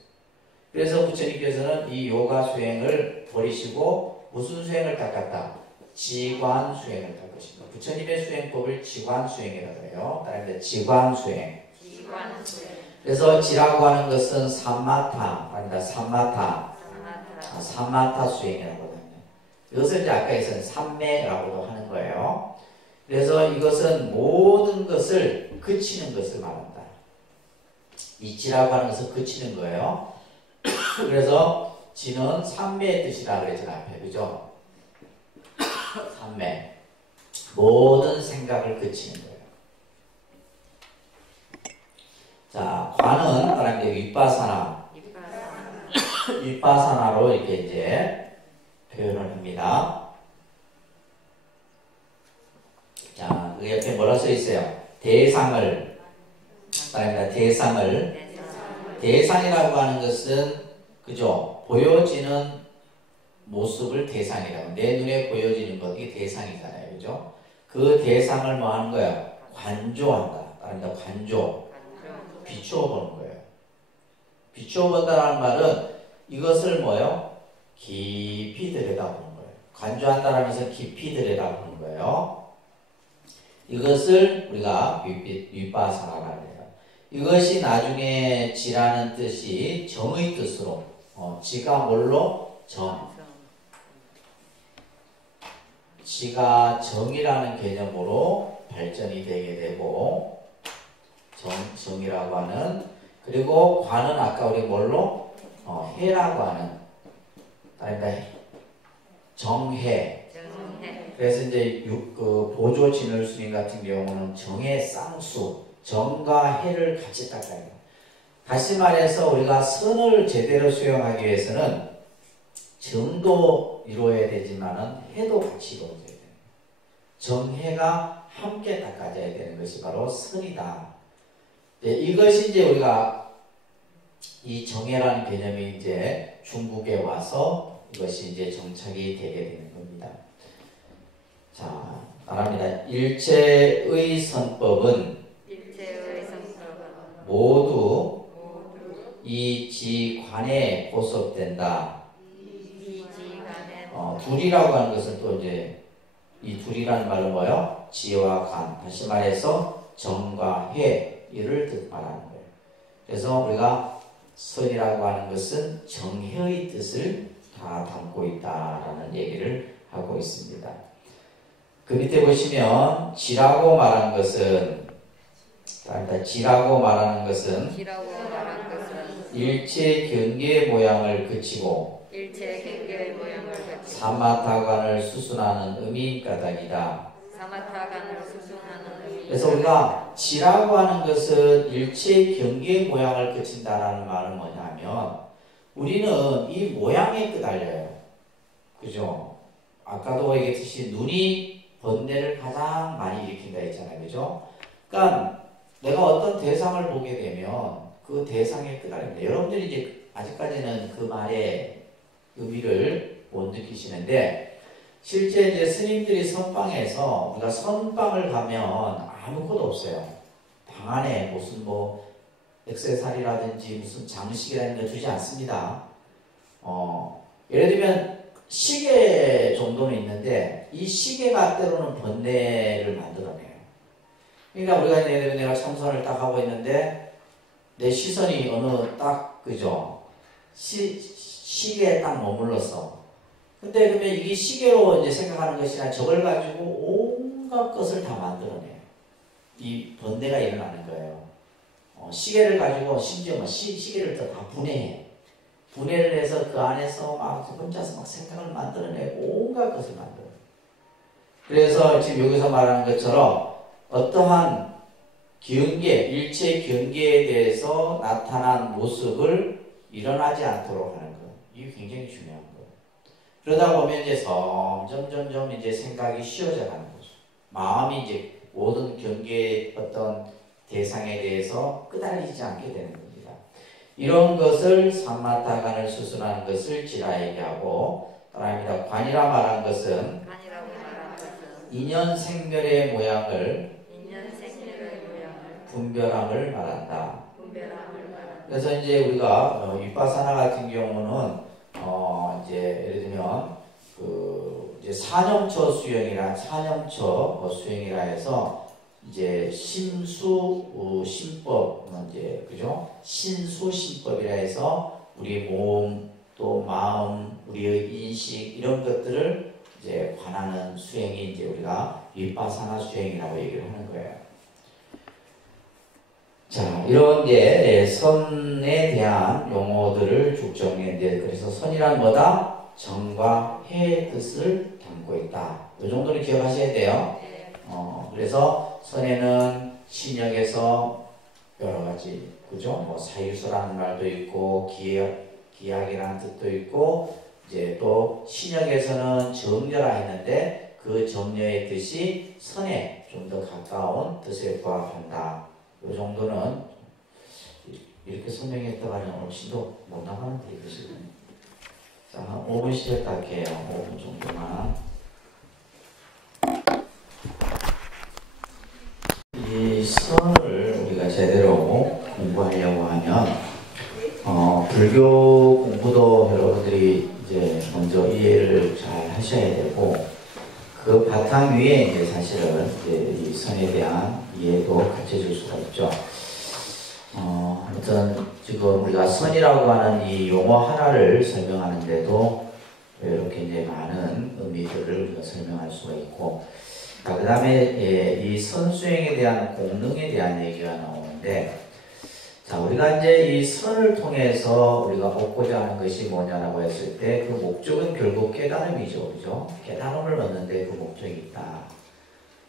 그래서 부처님께서는 이 요가 수행을 버리시고 무슨 수행을 닦았다? 지관 수행을 닦으십니다. 부처님의 수행법을 지관 수행이라고 해요. 다른데 지관 수행. 그래서 지라고 하는 것은 삼마타, 아니다 삼마타 수행이라고 합니다. 이것을 이제 아까 했던 삼매라고도 하는 거예요. 그래서 이것은 모든 것을 그치는 것을 말한다. 이 지라고 하는 것은 그치는 거예요. 그래서 지는 삼매의 뜻이라 그랬잖아요. 앞에, 그죠? 삼매. 모든 생각을 그치는 거예요. 자, 관은 다른 게 윗바사나로 이렇게 이제 표현을 합니다. 자, 그 옆에 뭐라 써 있어요? 대상을, 대상이라고 하는 것은, 그죠? 보여지는 모습을 대상이라고. 내 눈에 보여지는 것, 이게 대상이잖아요. 그죠? 그 대상을 뭐 하는 거예요? 관조한다. 관조. 비추어 보는 거예요. 비추어 본다는 말은 이것을 뭐예요? 깊이 들여다보는 거예요. 관조한다는 것은 깊이 들여다보는 거예요. 이것을 우리가 윗바사나라고 해요. 이것이 나중에 지라는 뜻이 정의 뜻으로, 지가 뭘로? 정. 지가 정이라는 개념으로 발전이 되게 되고, 정이라고 하는, 그리고 관은 아까 우리 뭘로? 해라고 하는, 아니다, 정해. 그래서 이제 그 보조 진을 스님 같은 경우는 정의 쌍수, 정과 해를 같이 닦아요. 다시 말해서 우리가 선을 제대로 수행하기 위해서는 정도 이루어야 되지만은 해도 같이 이루어져야 돼요. 정해가 함께 닦아져야 되는 것이 바로 선이다. 이것이 이제 우리가 이 정해라는 개념이 이제 중국에 와서 이것이 이제 정착이 되게 되는 겁니다. 자, 말합니다. 일체의 선법은 모두 이 지관에 보섭된다. 둘이라고 하는 것은 또 이제 이 둘이라는 말은 뭐예요? 지와 관. 다시 말해서 정과 해. 이를 뜻 말하는 거예요. 그래서 우리가 선이라고 하는 것은 정혜의 뜻을 다 담고 있다라는 얘기를 하고 있습니다. 그 밑에 보시면 지라고 말하는 것은 지라고 말하는 것은 일체 경계의 모양을 그치고 사마타간을 수순하는 의미 까닭이다. 그래서 우리가 지라고 하는 것은 일체 경계의 모양을 그친다라는 말은 뭐냐면 우리는 이 모양에 끄달려요. 그죠? 아까도 얘기했듯이 눈이 번뇌를 가장 많이 일으킨다 했잖아요. 그죠? 그러니까 내가 어떤 대상을 보게 되면 그 대상에 끄달립니다. 여러분들이 이제 아직까지는 그 말의 의미를 못 느끼시는데 실제 이제 스님들이 선방에서 우리가 선방을 가면 아무것도 없어요. 방 안에 무슨 뭐 액세서리라든지 무슨 장식이라는 거 주지 않습니다. 예를 들면 시계 정도는 있는데 이 시계가 때로는 번뇌를 만들어내요. 그러니까 우리가 예를 들면 내가 참선을 딱 하고 있는데 내 시선이 어느 딱 그죠? 시계에 딱 머물렀어. 근데 그러면 이게 시계로 이제 생각하는 것이나 저걸 가지고 온갖 것을 다 만들어내요. 이 번뇌가 일어나는 거예요. 시계를 가지고 심지어 뭐 시계를 또 다 분해해. 분해를 해서 그 안에서 막 혼자서 막 생각을 만들어내고 온갖 것을 만들어요. 그래서 지금 여기서 말하는 것처럼 어떠한 경계, 일체 경계에 대해서 나타난 모습을 일어나지 않도록 하는 것. 이게 굉장히 중요한 거예요. 그러다 보면 이제 점점 이제 생각이 쉬워져 가는 거죠. 마음이 이제 모든 경계의 어떤 대상에 대해서 끄달리지 않게 되는 겁니다. 이런 것을 삼마타간을 수순하는 것을 지라 얘기하고 따라합니다. 관이라 말한 것은 인연생멸의 모양을 분별함을 말한다. 그래서 이제 우리가 윗바사나 같은 경우는 이제 예를 들면 이제 사념처 수행이라 해서 이제 심법 이제 그죠? 신수심법이라 해서 우리 몸 또 마음 우리의 인식 이런 것들을 이제 관하는 수행이 이제 우리가 윗바사나 수행이라고 얘기를 하는 거예요. 자, 이런 게 선에 대한 용어들을 쭉 정리했는데 그래서 선이란 뭐다? 정과 해의 뜻을 담고 있다. 이 정도는 기억하셔야 돼요. 그래서 선에는 신역에서 여러 가지 그죠? 뭐 사유수라는 말도 있고 기약이라는 뜻도 있고 이제 또 신역에서는 정녀라 했는데 그 정녀의 뜻이 선에 좀 더 가까운 뜻에 부합한다. 이 정도는 이렇게 설명했다가는 오늘 시도 못 나가는데 이것은 자, 한 5분 시작할게요. 5분 정도만. 이 선을 우리가 제대로 공부하려고 하면 불교 공부도 여러분들이 이제 먼저 이해를 잘 하셔야 되고 그 바탕 위에 이제 사실은 이제 이 선에 대한 이해도 갖춰질 수가 있죠. 아무튼 지금 우리가 선이라고 하는 이 용어 하나를 설명하는데도 이렇게 이제 많은 의미들을 우리가 설명할 수가 있고, 그 다음에 이 선수행에 대한 공능에 대한 얘기가 나오는데, 자, 우리가 이제 이 선을 통해서 우리가 얻고자 하는 것이 뭐냐라고 했을 때 그 목적은 결국 깨달음이죠. 그죠? 깨달음을 얻는데 그 목적이 있다.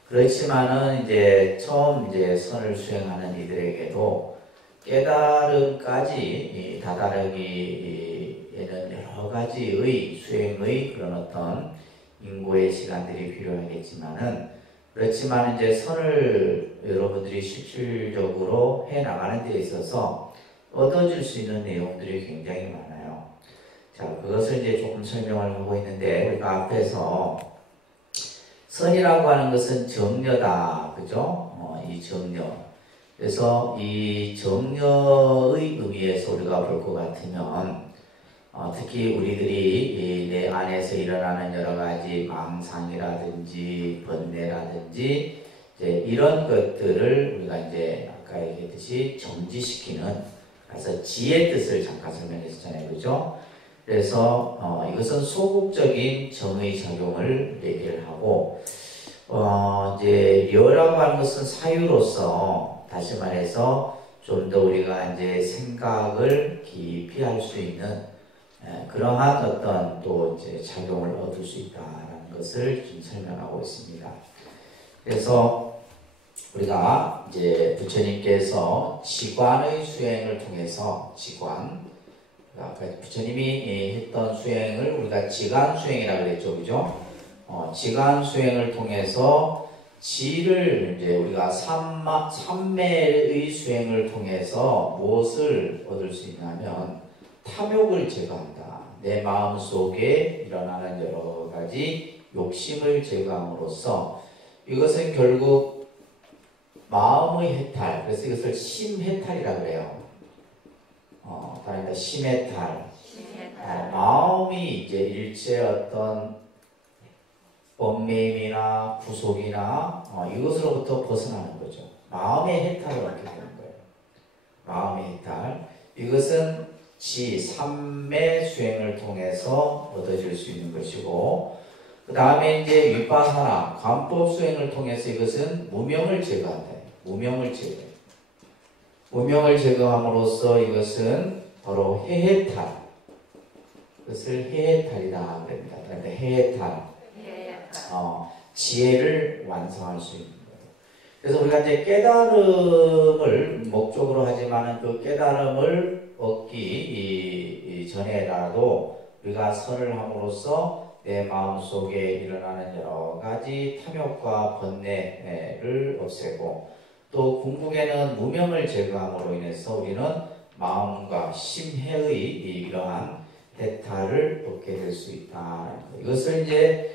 그렇지만은 이제 처음 이제 선을 수행하는 이들에게도 깨달음까지 다다르기에는 여러 가지의 수행의 그런 어떤 인고의 시간들이 필요하겠지만은 그렇지만 이제 선을 여러분들이 실질적으로 해 나가는 데 있어서 얻어질 수 있는 내용들이 굉장히 많아요. 자, 그것을 이제 조금 설명을 하고 있는데 우리가 앞에서 선이라고 하는 것은 정려다, 그죠? 이 정려. 그래서 이 정려의 의미에서 우리가 볼 것 같으면 특히 우리들이 내 안에서 일어나는 여러 가지 망상이라든지 번뇌라든지 이제 이런 것들을 우리가 이제 아까 얘기했듯이 정지시키는, 그래서 지의 뜻을 잠깐 설명했었잖아요. 그죠? 그래서 이것은 소극적인 정의 작용을 얘기를 하고, 이제 여라고 하는 것은 사유로서, 다시 말해서 좀 더 우리가 이제 생각을 깊이 할 수 있는 그러한 어떤 또 이제 작용을 얻을 수 있다라는 것을 지금 설명하고 있습니다. 그래서 우리가 이제 부처님께서 지관의 수행을 통해서 아까 부처님이 했던 수행을 우리가 지관 수행이라고 그랬죠, 그죠? 지관 수행을 통해서 지를 이제 우리가 삼매의 수행을 통해서 무엇을 얻을 수 있냐면 탐욕을 제거한다. 내 마음 속에 일어나는 여러 가지 욕심을 제거함으로써 이것은 결국 마음의 해탈, 그래서 이것을 심해탈이라고 그래요. 다른데 심해탈. 마음이 이제 일체 어떤 번뇌임이나 구속이나 이것으로부터 벗어나는 거죠. 마음의 해탈을 얻게 되는 거예요. 마음의 해탈. 이것은 삼매 수행을 통해서 얻어질 수 있는 것이고, 그 다음에 이제 위파사나 관법 수행을 통해서 이것은 무명을 제거한다. 무명을 제거. 무명을 제거함으로써 이것은 바로 해해탈. 그것을 해해탈이다 그럽니다. 그런데 해해탈. 지혜를 완성할 수 있는 거예요. 그래서 우리가 이제 깨달음을 목적으로 하지만은 그 깨달음을 얻기 전에라도 우리가 선을 함으로써 내 마음속에 일어나는 여러 가지 탐욕과 번뇌를 없애고, 또 궁극에는 무명을 제거함으로 인해서 우리는 마음과 심해의 이러한 해탈을 얻게 될 수 있다. 이것을 이제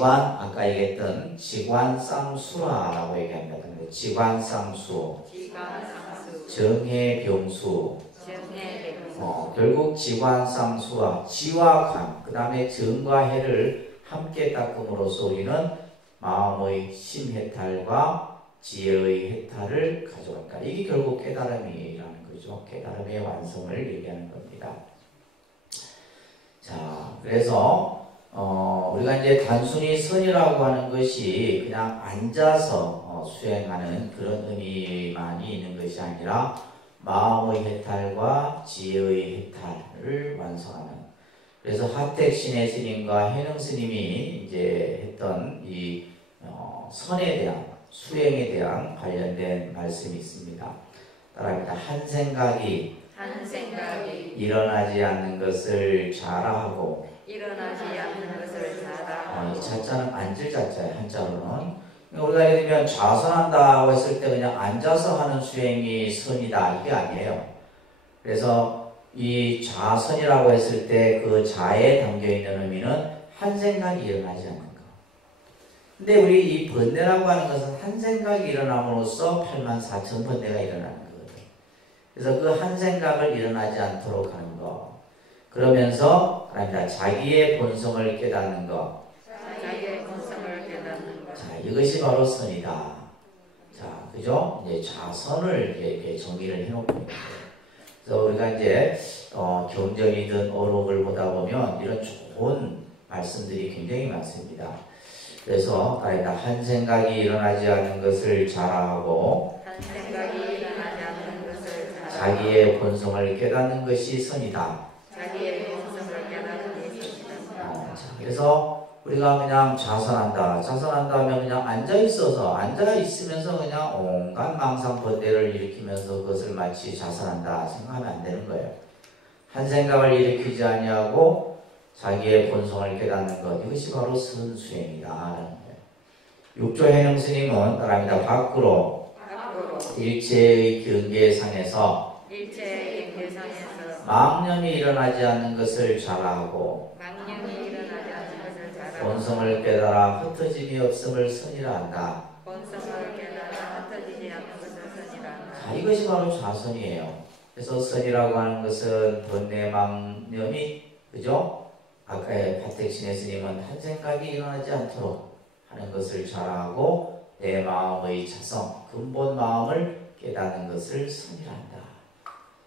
아까 얘기했던 지관쌍수라라고 얘기합니다. 지관쌍수, 정해병수, 결국 지관쌍수와 지와 관, 그 다음에 정과 해를 함께 닦음으로써 우리는 마음의 심해탈과 지혜의 해탈을 가져간다. 이게 결국 깨달음이라는 거죠. 깨달음의 완성을 얘기하는 겁니다. 자, 그래서 우리가 이제 단순히 선이라고 하는 것이 그냥 앉아서 수행하는 그런 의미만이 있는 것이 아니라 마음의 해탈과 지혜의 해탈을 완성하는. 그래서 하택신의 스님과 해능 스님이 이제 했던 이 선에 대한, 수행에 대한 관련된 말씀이 있습니다. 따라합니다. 한 생각이 일어나지 않는 것을 자라하고, 이 자자는 앉을 자자예요. 한자로는. 우리가 예를 들면 좌선한다고 했을 때 그냥 앉아서 하는 수행이 선이다, 이게 아니에요. 그래서 이 좌선이라고 했을 때 그 자에 담겨있는 의미는 한 생각이 일어나지 않는 것. 근데 우리 이 번뇌라고 하는 것은 한 생각이 일어남으로써 84,000번뇌가 일어나는 거거든요. 그래서 그 한 생각을 일어나지 않도록 하는 것. 그러면서 자기의 본성을 깨닫는 것. 자, 이것이 바로 선이다. 자, 그죠? 이제 좌선을 이렇게 정의를 해놓고 있는 거예요. 그래서 우리가 이제 경전이든 어록을 보다 보면 이런 좋은 말씀들이 굉장히 많습니다. 그래서 한 생각이 일어나지 않는 것을 자라하고 자기의 본성을 깨닫는 것이 선이다. 그래서 우리가 그냥 자선한다 하면 그냥 앉아있으면서 그냥 온갖 망상번뇌를 일으키면서 그것을 마치 자선한다 생각하면 안 되는 거예요. 한 생각을 일으키지 아니하고 자기의 본성을 깨닫는 것, 이것이 바로 선수행이다. 육조 해능 스님은 따라합니다. 밖으로 일체의 경계상에서 망념이 일어나지 않는 것을 자라하고 본성을 깨달아 흩어짐이 없음을 선이라 한다. 자, 이것이 바로 좌선이에요. 그래서 선이라고 하는 것은 번뇌 망념이, 그죠? 아까 파택신의 스님은 한 생각이 일어나지 않도록 하는 것을 자라하고 내 마음의 자성, 근본 마음을 깨닫는 것을 선이란다.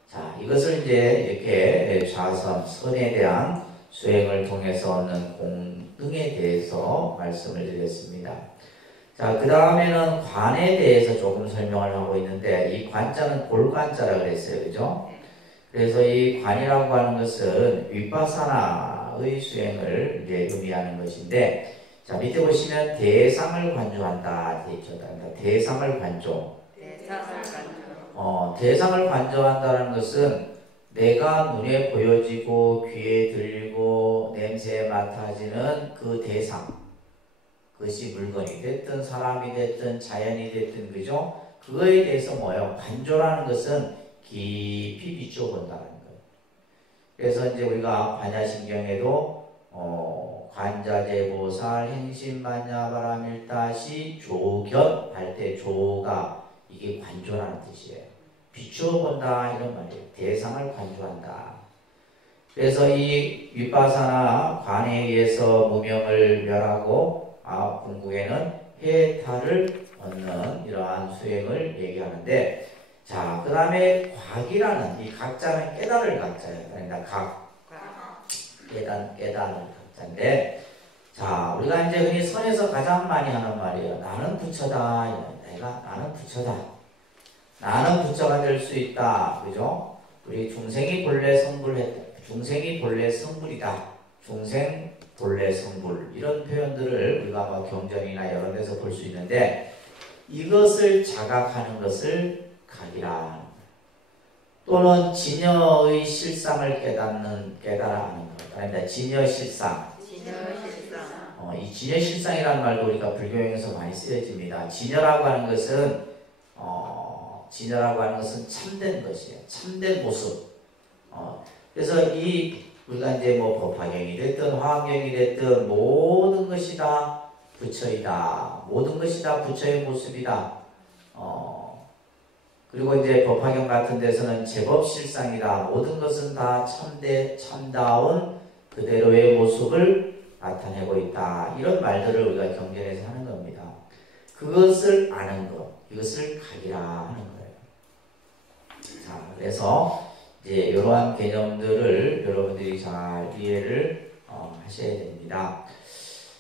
자, 이것을 이제 이렇게 좌선, 선에 대한 수행을 통해서 얻는 공등에 대해서 말씀을 드렸습니다. 자, 그 다음에는 관에 대해서 조금 설명을 하고 있는데, 이 관자는 골관자라고 그랬어요. 그죠? 그래서 이 관이라고 하는 것은 윗바사나의 수행을 이제 의미하는 것인데, 자, 밑에 보시면 대상을 관조한다. 되어 있죠. 대상을 관조. 대상을 관조한다는 것은 내가 눈에 보여지고 귀에 들리고 냄새에 맡아지는 그 대상, 그것이 물건이 됐든 사람이 됐든 자연이 됐든, 그죠? 그거에 대해서 뭐예요? 관조라는 것은 깊이 비춰본다는 거예요. 그래서 이제 우리가 반야신경에도 관자재보살 행심반야바라밀다시 조견 할 때 조가 이게 관조라는 뜻이에요. 비추어본다 이런 말이에요. 대상을 관조한다. 그래서 이 윗바사나 관에 의해서 무명을 멸하고 궁극에는 해탈을 얻는 이러한 수행을 얘기하는데, 자, 그 다음에 곽이라는 이 각자는 깨달을 각자예요. 그러니까 깨달을 각자인데, 자, 우리가 이제 흔히 선에서 가장 많이 하는 말이에요. 나는 부처다. 나는 부처다. 나는 부처가 될 수 있다. 그죠? 우리 중생이 본래 성불했다. 중생이 본래 성불이다. 중생 본래 성불. 이런 표현들을 우리가 뭐 경전이나 여러 데서 볼 수 있는데, 이것을 자각하는 것을 각이라. 또는 진여의 실상을 깨달아하는 것. 그러니까 진여실상. 이 진여실상이라는 말도 우리가 불교에서 많이 쓰여집니다. 진여라고 하는 것은 참된 것이에요. 참된 모습. 그래서 우리가 이제 뭐 법화경이 됐든 화경이 됐든 모든 것이 다 부처이다. 모든 것이 다 부처의 모습이다. 그리고 이제 법화경 같은 데서는 제법실상이다. 모든 것은 다 참다운 그대로의 모습을 나타내고 있다. 이런 말들을 우리가 경전에서 하는 겁니다. 그것을 아는 것, 이것을 각이라 하는 거예요. 자, 그래서 이제 이러한 개념들을 여러분들이 잘 이해를 하셔야 됩니다.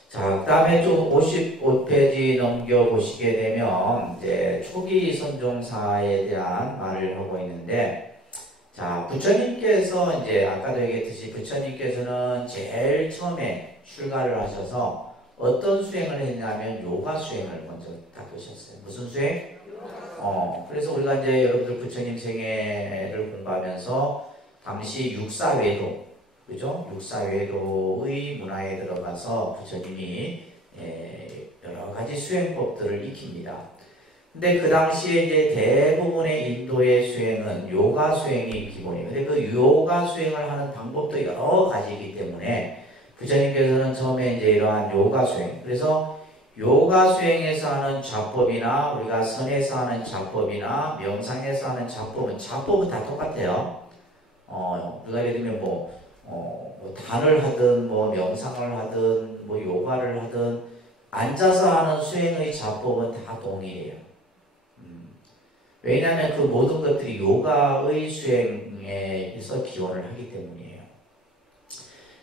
자, 그 다음에 좀 55페이지 넘겨보시게 되면 이제 초기 선종사에 대한 말을 하고 있는데, 자, 부처님께서 이제 아까도 얘기했듯이 부처님께서는 제일 처음에 출가를 하셔서 어떤 수행을 했냐면 요가 수행을 먼저 닦으셨어요. 무슨 수행? 그래서 우리가 이제 여러분들 부처님 생애를 공부하면서 당시 육사외도, 그죠? 육사외도의 문화에 들어가서 부처님이 여러 가지 수행법들을 익힙니다. 근데 그 당시에 이제 대부분의 인도의 수행은 요가 수행이 기본이에요. 근데 그 요가 수행을 하는 방법도 여러 가지이기 때문에 부처님께서는 처음에 이제 이러한 요가 수행, 그래서 요가 수행에서 하는 좌법이나 우리가 선에서 하는 좌법이나 명상에서 하는 좌법은 다 똑같아요. 우리가 예를 들면 뭐 단을 하든 뭐 명상을 하든 뭐 요가를 하든 앉아서 하는 수행의 좌법은 다 동일해요. 왜냐하면 그 모든 것들이 요가의 수행에서 기원을 하기 때문이에요.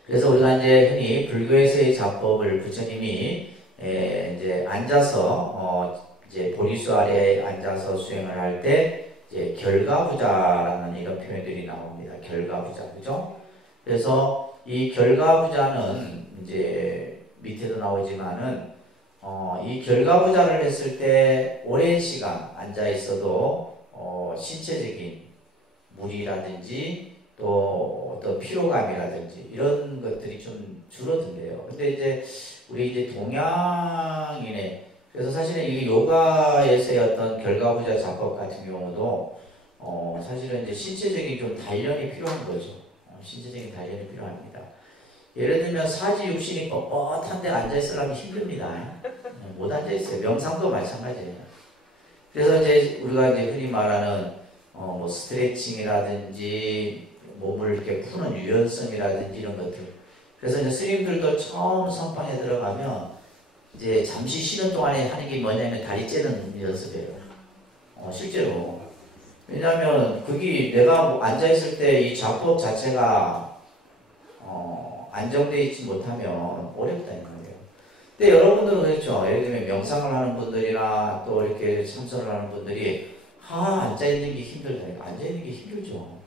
그래서 우리가 이제 흔히 불교에서의 좌법을 부처님이 이제 앉아서 이제 보리수 아래에 앉아서 수행을 할 때 이제 결가부자라는 이런 표현들이 나옵니다. 결가부자, 그죠? 그래서 이 결가부자는 이제 밑에도 나오지만은 이 결가부자를 했을 때 오랜 시간 앉아 있어도 신체적인 무리라든지 또 어떤 피로감이라든지 이런 것들이 좀 줄어든대요. 근데 이제 우리 이제 동양인의, 그래서 사실은 이 요가에서의 어떤 결가부자 작법 같은 경우도 사실은 이제 신체적인 좀 단련이 필요한 거죠. 신체적인 단련이 필요합니다. 예를 들면 사지 육신이 뻣뻣한 데 앉아 있으려면 힘듭니다. 못 앉아 있어요. 명상도 마찬가지예요. 그래서 이제 우리가 이제 흔히 말하는 뭐 스트레칭이라든지 몸을 이렇게 푸는 유연성이라든지 이런 것들. 그래서 이제 스님들도 처음 선방에 들어가면 이제 잠시 쉬는 동안에 하는 게 뭐냐면 다리 째는 연습이에요. 실제로. 왜냐하면 그게 내가 뭐 앉아있을 때 이 좌폭 자체가 안정되어 있지 못하면 어렵다는 거예요. 근데 여러분들은 그렇죠. 예를 들면 명상을 하는 분들이나 또 이렇게 참선을 하는 분들이 앉아있는 게 힘들다. 앉아있는 게 힘들죠.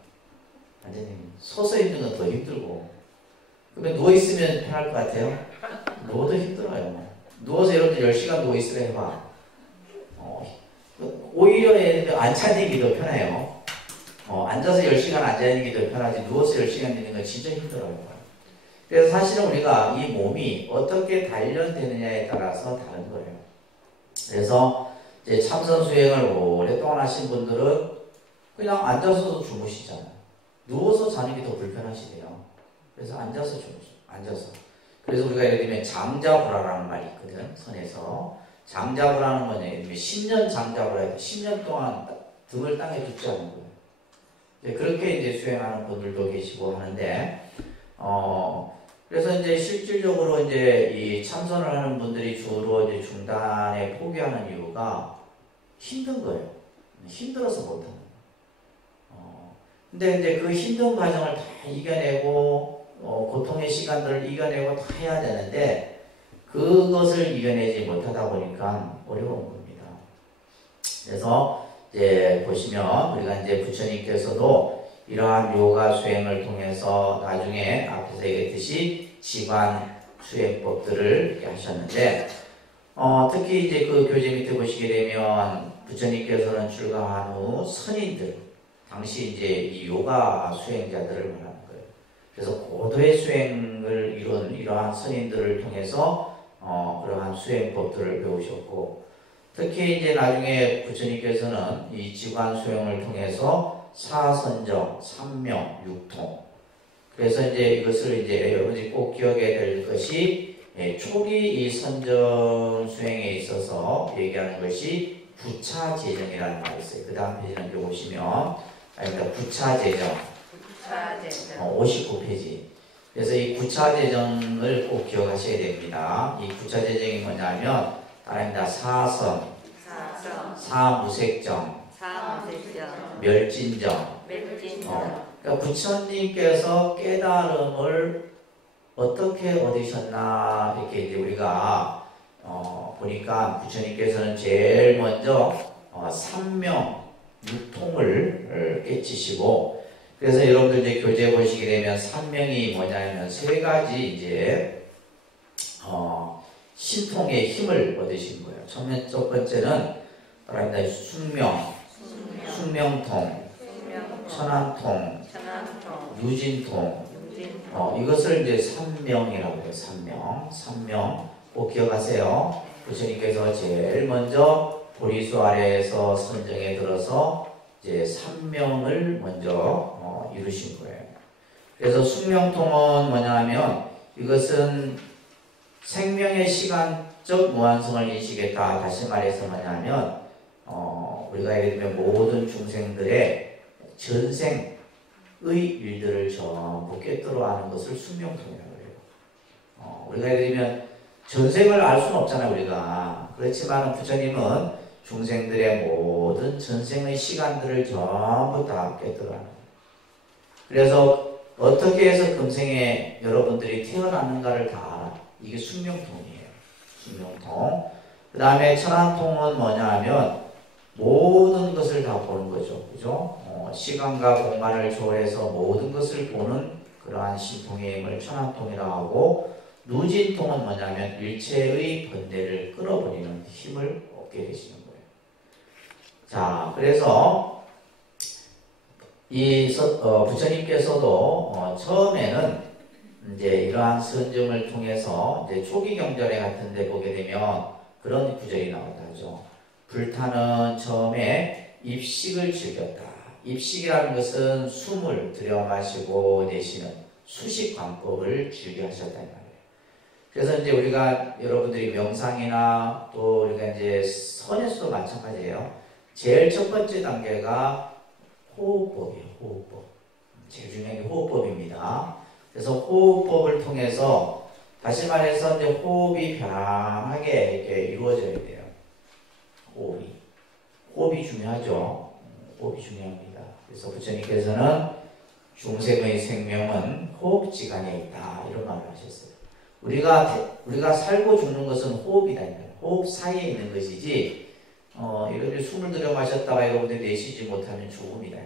앉아있는 게. 서서 있는 건 더 힘들고. 그러면 누워있으면 편할 것 같아요? 누워도 힘들어요. 누워서 여러분들 10시간 누워있으면 해봐. 오히려 앉아있는 게 더 편해요. 앉아서 10시간 앉아있는 게 더 편하지 누워서 10시간 있는 건 진짜 힘들어요. 그래서 사실은 우리가 이 몸이 어떻게 단련되느냐에 따라서 다른 거예요. 그래서 이제 참선 수행을 오랫동안 하신 분들은 그냥 앉아서도 주무시잖아요. 누워서 자는 게 더 불편하시대요. 그래서 앉아서 주무셔. 앉아서. 그래서 우리가 예를 들면 장자불화라는 말이 있거든. 선에서. 장자불화는 뭐냐면 10년 장자불화 해도 10년 동안 등을 땅에 눕지 않는 거예요. 그렇게 이제 수행하는 분들도 계시고 하는데, 그래서 이제 실질적으로 이제 이 참선을 하는 분들이 주로 이제 중단에 포기하는 이유가 힘든 거예요. 힘들어서 못하는 거예요. 근데 이제 그 힘든 과정을 다 이겨내고, 고통의 시간들을 이겨내고 다 해야 되는데, 그것을 이겨내지 못하다 보니까 어려운 겁니다. 그래서 이제 보시면 우리가 이제 부처님께서도 이러한 요가 수행을 통해서 나중에 앞에서 얘기했듯이 지관 수행법들을 하셨는데, 특히 이제 그 교재 밑에 보시게 되면 부처님께서는 출가한 후 선인들, 당시 이제 이 요가 수행자들을 말하는 거예요. 그래서 고도의 수행을 이룬 이러한 선인들을 통해서 그러한 수행법들을 배우셨고, 특히 이제 나중에 부처님께서는 이 지관 수행을 통해서 사선정, 삼명, 육통. 그래서 이제 이것을 이제 여러분이 꼭 기억해야 될 것이 초기 이 선정 수행에 있어서 얘기하는 것이 부차재정이라는 말이 있어요. 그 다음 페이지는 이제 보시면 부차재정. 59페이지. 그래서 이 구차재정을 꼭 기억하셔야 됩니다. 이 구차재정이 뭐냐면 따라합니다. 사선, 사무색정, 멸진정. 그러니까 부처님께서 깨달음을 어떻게 얻으셨나 이렇게 이제 우리가 보니까 부처님께서는 제일 먼저 삼명 육통을 깨치시고, 그래서 여러분들 이제 교재 보시게 되면 삼명이 뭐냐면 세 가지 이제 신통의 힘을 얻으신 거예요. 첫 번째는 따라합니다. 숙명, 숙명통, 천안통, 유진통. 이것을 이제 삼명이라고 해요. 삼명 꼭 기억하세요. 부처님께서 제일 먼저 보리수 아래에서 선정에 들어서 이제 삼명을 먼저 이루신 거예요. 그래서 숙명통은 뭐냐면 이것은 생명의 시간적 무한성을 인식했다. 다시 말해서 뭐냐면 우리가 예를 들면 모든 중생들의 전생의 일들을 전부 꿰뚫어 아는 것을 숙명통이라고 해요. 우리가 예를 들면 전생을 알 수는 없잖아요. 우리가. 그렇지만 부처님은 중생들의 모든 전생의 시간들을 전부 다 꿰뚫어 아는 거예요. 그래서 어떻게 해서 금생에 여러분들이 태어났는가를 다 알아. 이게 숙명통이에요. 숙명통. 그 다음에 천안통은 뭐냐 하면 모든 것을 다 보는 거죠. 그죠? 시간과 공간을 초월해서 모든 것을 보는 그러한 신통의 힘을 천안통이라고 하고, 누진통은 뭐냐면 일체의 번뇌를 끌어버리는 힘을 얻게 되시는 거예요. 자, 그래서 부처님께서도 처음에는 이제 이러한 선정을 통해서 이제 초기 경전에 같은 데 보게 되면 그런 구절이 나온다 하죠. 불타는 처음에 입식을 즐겼다. 입식이라는 것은 숨을 들여 마시고 내쉬는 수식관법을 즐겨 하셨다는 말이에요. 그래서 이제 우리가 여러분들이 명상이나 또 우리가 이제 선에서도 마찬가지예요. 제일 첫 번째 단계가 호흡법이에요. 호흡법. 제일 중요한 게 호흡법입니다. 그래서 호흡법을 통해서 다시 말해서 이제 호흡이 편안하게 이렇게 이루어져야 돼요. 호흡이 중요하죠. 호흡이 중요합니다. 그래서 부처님께서는 중생의 생명은 호흡지간에 있다 이런 말을 하셨어요. 우리가 살고 죽는 것은 호흡이다. 호흡 사이에 있는 것이지 여러분들이 숨을 들여 마셨다가 여러분들이 내쉬지 못하면 죽음이다.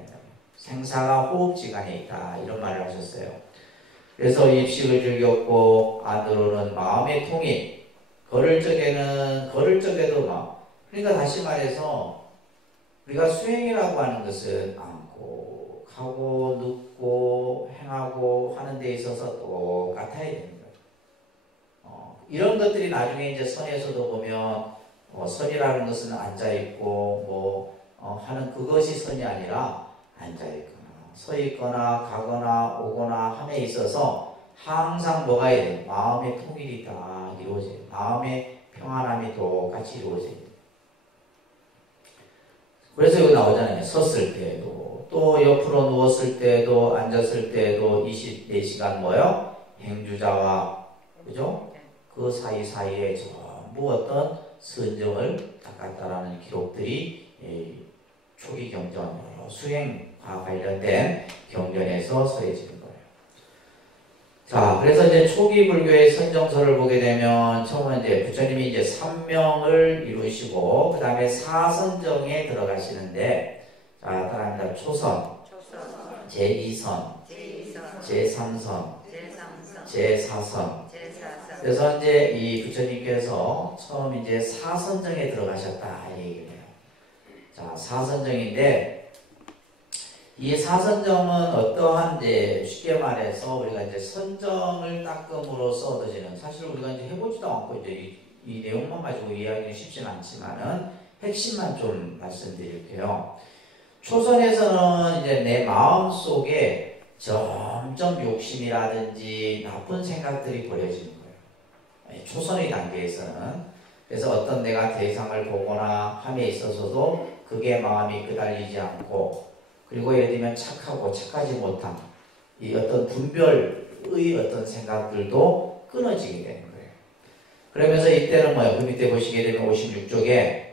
생사가 호흡지간에 있다 이런 말을 하셨어요. 그래서 입식을 즐겼고 안으로는 마음의 통일. 걸을 적에도 막 그러니까 다시 말해서 우리가 수행이라고 하는 것은 앉고 가고 눕고 행하고 하는 데 있어서 똑같아야 되는 거예요. 이런 것들이 나중에 이제 선에서도 보면 선이라는 것은 앉아있고 하는 그것이 선이 아니라 앉아있거나 서있거나 가거나 오거나 함에 있어서 항상 뭐가 해야 돼요? 마음의 통일이 다 이루어져요. 마음의 평안함이 똑같이 이루어져요. 그래서 여기 나오잖아요. 섰을 때도 또 옆으로 누웠을 때도 앉았을 때도 24시간 뭐요? 행주자와 그죠? 그 사이사이에 전부 어떤 선정을 닦았다라는 기록들이 초기 경전 수행과 관련된 경전에서 서해지는 거예요. 자, 그래서 이제 초기 불교의 선정서를 보게 되면 처음에 이제 부처님이 이제 3명을 이루시고 그 다음에 사선정에 들어가시는데 자, 따라합니다. 초선, 제2선, 제3선, 제4선. 그래서 이제 이 부처님께서 처음 이제 사선정에 들어가셨다 이 얘기예요. 자, 사선정인데 이 사선정은 어떠한 이제 쉽게 말해서 우리가 이제 선정을 닦음으로써 얻어지는 사실 우리가 이제 해보지도 않고 이제 이 내용만 가지고 이해하기는 쉽지는 않지만은 핵심만 좀 말씀드릴게요. 초선에서는 이제 내 마음 속에 점점 욕심이라든지 나쁜 생각들이 버려지는 거예요. 초선의 단계에서는. 그래서 어떤 내가 대상을 보거나 함에 있어서도 그게 마음이 끄달리지 않고 그리고 예를 들면 착하고 착하지 못한 이 어떤 분별의 어떤 생각들도 끊어지게 되는 거예요. 그러면서 이때는 뭐예요? 그 밑에 보시게 되면 56쪽에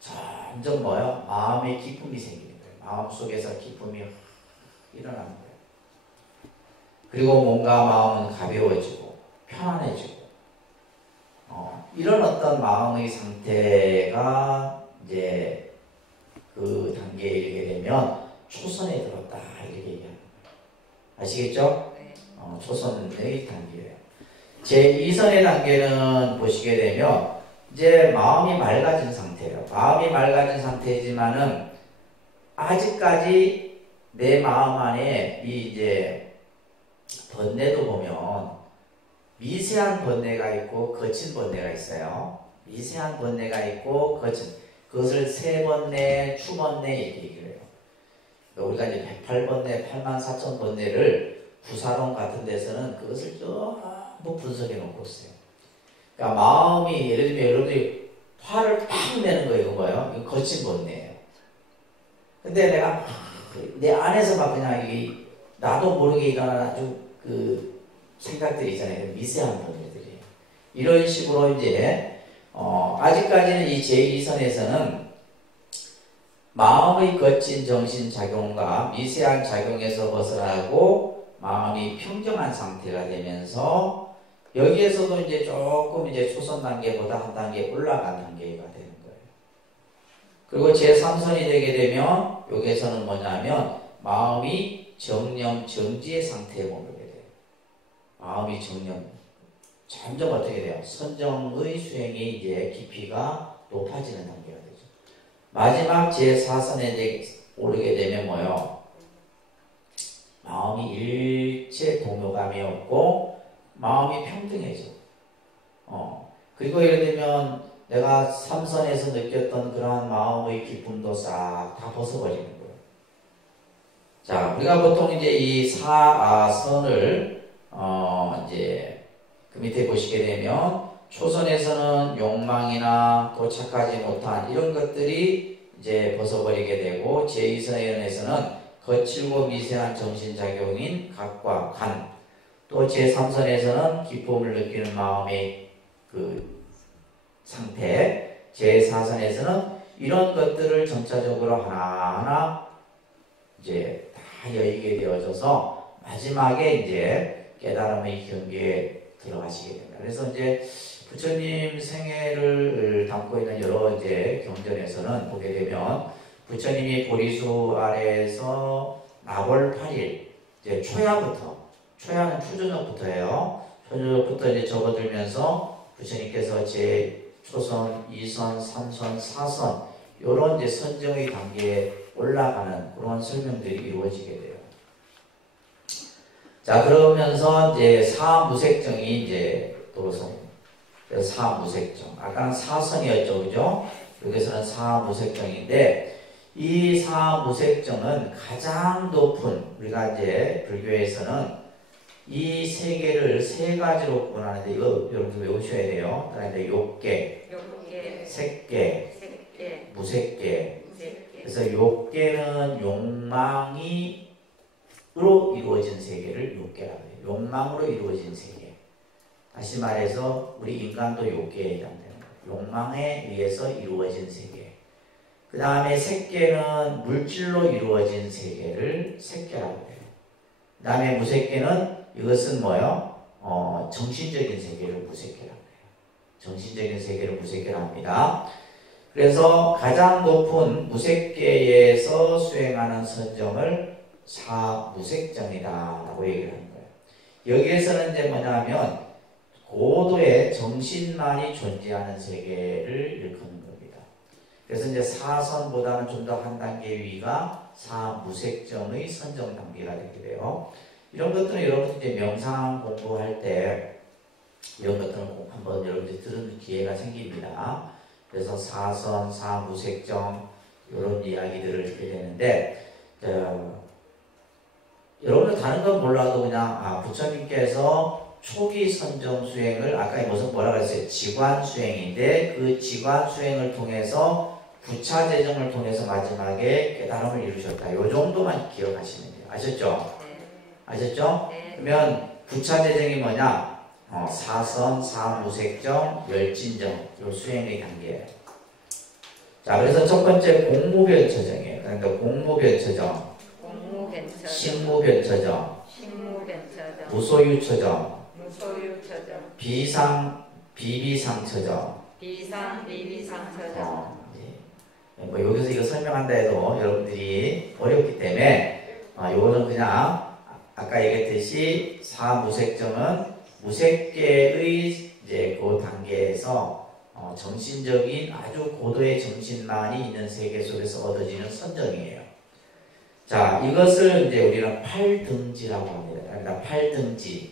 점점 뭐예요? 마음의 기쁨이 생기는 거예요. 마음속에서 기쁨이 일어나는 거예요. 그리고 뭔가 마음은 가벼워지고 편안해지고 이런 어떤 마음의 상태가 이제 그 단계에 이르게 되면 초선에 들었다 이렇게 얘기합니다. 아시겠죠? 네. 초선의 단계예요. 제2선의 단계는 보시게 되면 이제 마음이 맑아진 상태예요. 마음이 맑아진 상태지만은 아직까지 내 마음 안에 이 이제 번뇌도 보면 미세한 번뇌가 있고 거친 번뇌가 있어요. 미세한 번뇌가 있고 거친 그것을 세번뇌, 추번뇌 이렇게 얘기를 해요. 우리가 이제 108번뇌, 84,000번뇌를 구사론 같은 데서는 그것을 전부 분석해 놓고 있어요. 그러니까 마음이 예를 들면 여러분들이 화를 팍 내는 거예요. 이거 뭐예요? 이거 거친 번뇌예요. 근데 내가 내 안에서 막 그냥 이 나도 모르게 일어나는 아주 그 생각들이 있잖아요. 미세한 번뇌들이. 이런 식으로 이제 아직까지는 이 제2선에서는 마음의 거친 정신작용과 미세한 작용에서 벗어나고 마음이 평정한 상태가 되면서 여기에서도 이제 조금 이제 초선 단계보다 한 단계 올라간 단계가 되는 거예요. 그리고 제3선이 되게 되면 여기에서는 뭐냐면 마음이 정념, 정지의 상태에 머물게 돼요. 마음이 정념. 점점 어떻게 돼요? 선정의 수행이 이제 깊이가 높아지는 단계가 되죠. 마지막 제4선에 오르게 되면 뭐요? 마음이 일체 동요감이 없고 마음이 평등해져. 그리고 예를 들면 내가 3선에서 느꼈던 그러한 마음의 기쁨도 싹 다 벗어버리는 거예요. 자, 우리가 보통 이제 이 4선을 이제 그 밑에 보시게 되면 초선에서는 욕망이나 도착하지 못한 이런 것들이 이제 벗어버리게 되고 제2선에서는 거칠고 미세한 정신작용인 각과 간 또 제3선에서는 기쁨을 느끼는 마음의 그 상태, 제4선에서는 이런 것들을 전체적으로 하나하나 이제 다 여의게 되어져서 마지막에 이제 깨달음의 경계에 들어가시게 됩니다. 그래서 이제 부처님 생애를 담고 있는 여러 이제 경전에서는 보게 되면 부처님이 보리수 아래에서 나벌 8일, 이제 초야는 추조정부터예요. 추조정부터 이제 접어들면서 부처님께서 제 초선, 2선, 3선, 4선 이런 이제 선정의 단계에 올라가는 그런 설명들이 이루어지게 돼요. 자, 그러면서 이제 사무색정이 이제 도로선, 사무색정. 아까는 사선이었죠, 그죠? 여기서는 사무색정인데, 이 사무색정은 가장 높은, 우리가 이제 불교에서는 이 세계를 세 가지로 구분하는데, 이거 여러분들 외우셔야 돼요. 그다음에 욕계, 색계, 무색계. 그래서 욕계는 욕망으로 이루어진 세계를 욕계라고 해요. 욕망으로 이루어진 세계. 다시 말해서 우리 인간도 욕계에 해당되는 거예요. 욕망에 의해서 이루어진 세계. 그 다음에 색계는 물질로 이루어진 세계를 색계라고 해요. 그 다음에 무색계는 이것은 뭐예요? 정신적인 세계를 무색계라고 해요. 정신적인 세계를 무색계라고 합니다. 그래서 가장 높은 무색계에서 수행하는 선정을 사무색정이다라고 얘기를 하는 거예요. 여기에서는 이제 뭐냐면 고도의 정신만이 존재하는 세계를 일컫는 겁니다. 그래서 이제 사선보다는 좀 더 한 단계 위가 사무색정의 선정 단계가 되게 돼요. 이런 것들은 여러분들 이제 명상 공부할 때 이런 것들은 꼭 한번 여러분들 들은 기회가 생깁니다. 그래서 사선, 사무색정 이런 이야기들을 듣게 되는데 여러분들 다른 건 몰라도 그냥 부처님께서 초기 선정 수행을 아까 무슨 뭐라 그랬어요? 지관 수행인데 그 지관 수행을 통해서 부차 재정을 통해서 마지막에 깨달음을 이루셨다. 요 정도만 기억하시면 돼요. 아셨죠? 아셨죠? 네. 그러면 부차 재정이 뭐냐? 사선, 사무색정, 열진정 요 수행의 단계예요. 자, 그래서 첫 번째 공무변처정이에요. 그러니까 공무변처정, 식무변처정, 무소유처정, 비비상처정. 뭐 여기서 이거 설명한다 해도 여러분들이 어렵기 때문에 요거는 그냥 아까 얘기했듯이 사무색정은 무색계의 이제 그 단계에서 정신적인 아주 고도의 정신만이 있는 세계 속에서 얻어지는 선정이에요. 자, 이것을 이제 우리는 8등지라고 합니다. 그러니까 8등지.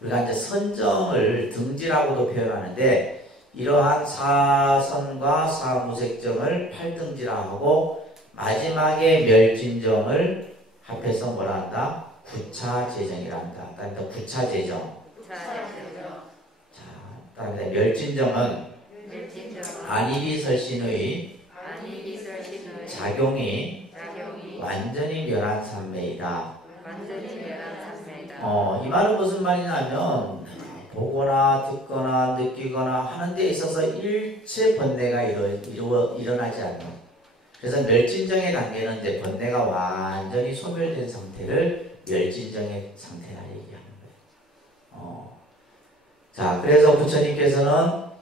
우리가 이제 선정을 등지라고도 표현하는데 이러한 사선과 사무색정을 8등지라 하고 마지막에 멸진정을 합해서 뭐라 한다? 부차재정이라 한다. 그러니까 부차재정. 자, 그다음에 멸진정은 안이비설신의 작용이 완전히 멸한 산매이다. 이 말은 무슨 말이냐면 보거나 듣거나 느끼거나 하는 데 있어서 일체 번뇌가 일어나지 않는. 그래서 멸진정의 단계는 이제 번뇌가 완전히 소멸된 상태를 멸진정의 상태라 얘기하는 거예요. 자, 그래서 부처님께서는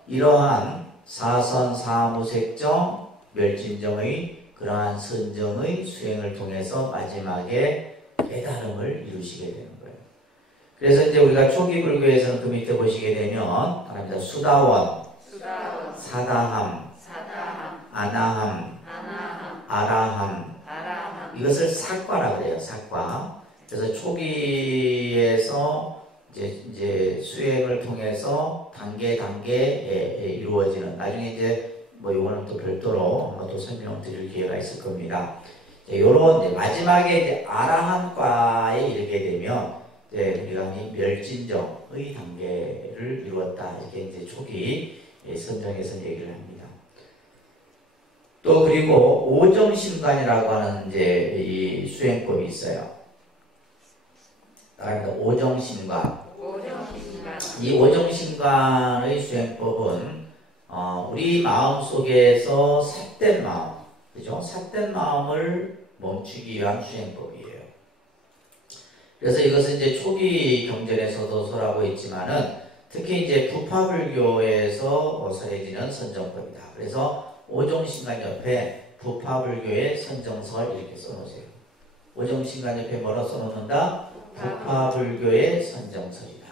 이러한 사선, 사무색정, 멸진정의 그러한 선정의 수행을 통해서 마지막에 깨달음을 이루시게 되는 거예요. 그래서 이제 우리가 초기 불교에서는 그 밑에 보시게 되면 수다원, 사다함, 아나함, 아라함, 이것을 사과라 그래요. 사과. 그래서 초기에서 이제 수행을 통해서 단계에 이루어지는, 나중에 이제 뭐 요거는 또 별도로 또 설명을 드릴 기회가 있을 겁니다. 요런 마지막에 이제 아라함과에 이르게 되면 우리가 이 멸진정의 단계를 이루었다. 이렇게 이제 초기 선정에서 얘기를 합니다. 또 그리고 오정심관이라고 하는 이제 이 수행법이 있어요. 따라합니다. 오정신관. 오정신관. 이 오정신관의 수행법은 우리 마음 속에서 삿된 마음, 그죠? 삿된 마음을 멈추기 위한 수행법이에요. 그래서 이것은 이제 초기 경전에서도 설하고 있지만은 특히 이제 부파불교에서 설해지는 선정법이다. 그래서 오정신관 옆에 부파불교의 선정설 이렇게 써놓으세요. 오정신관 옆에 뭐라 써놓는다? 부파불교의 선정설이다.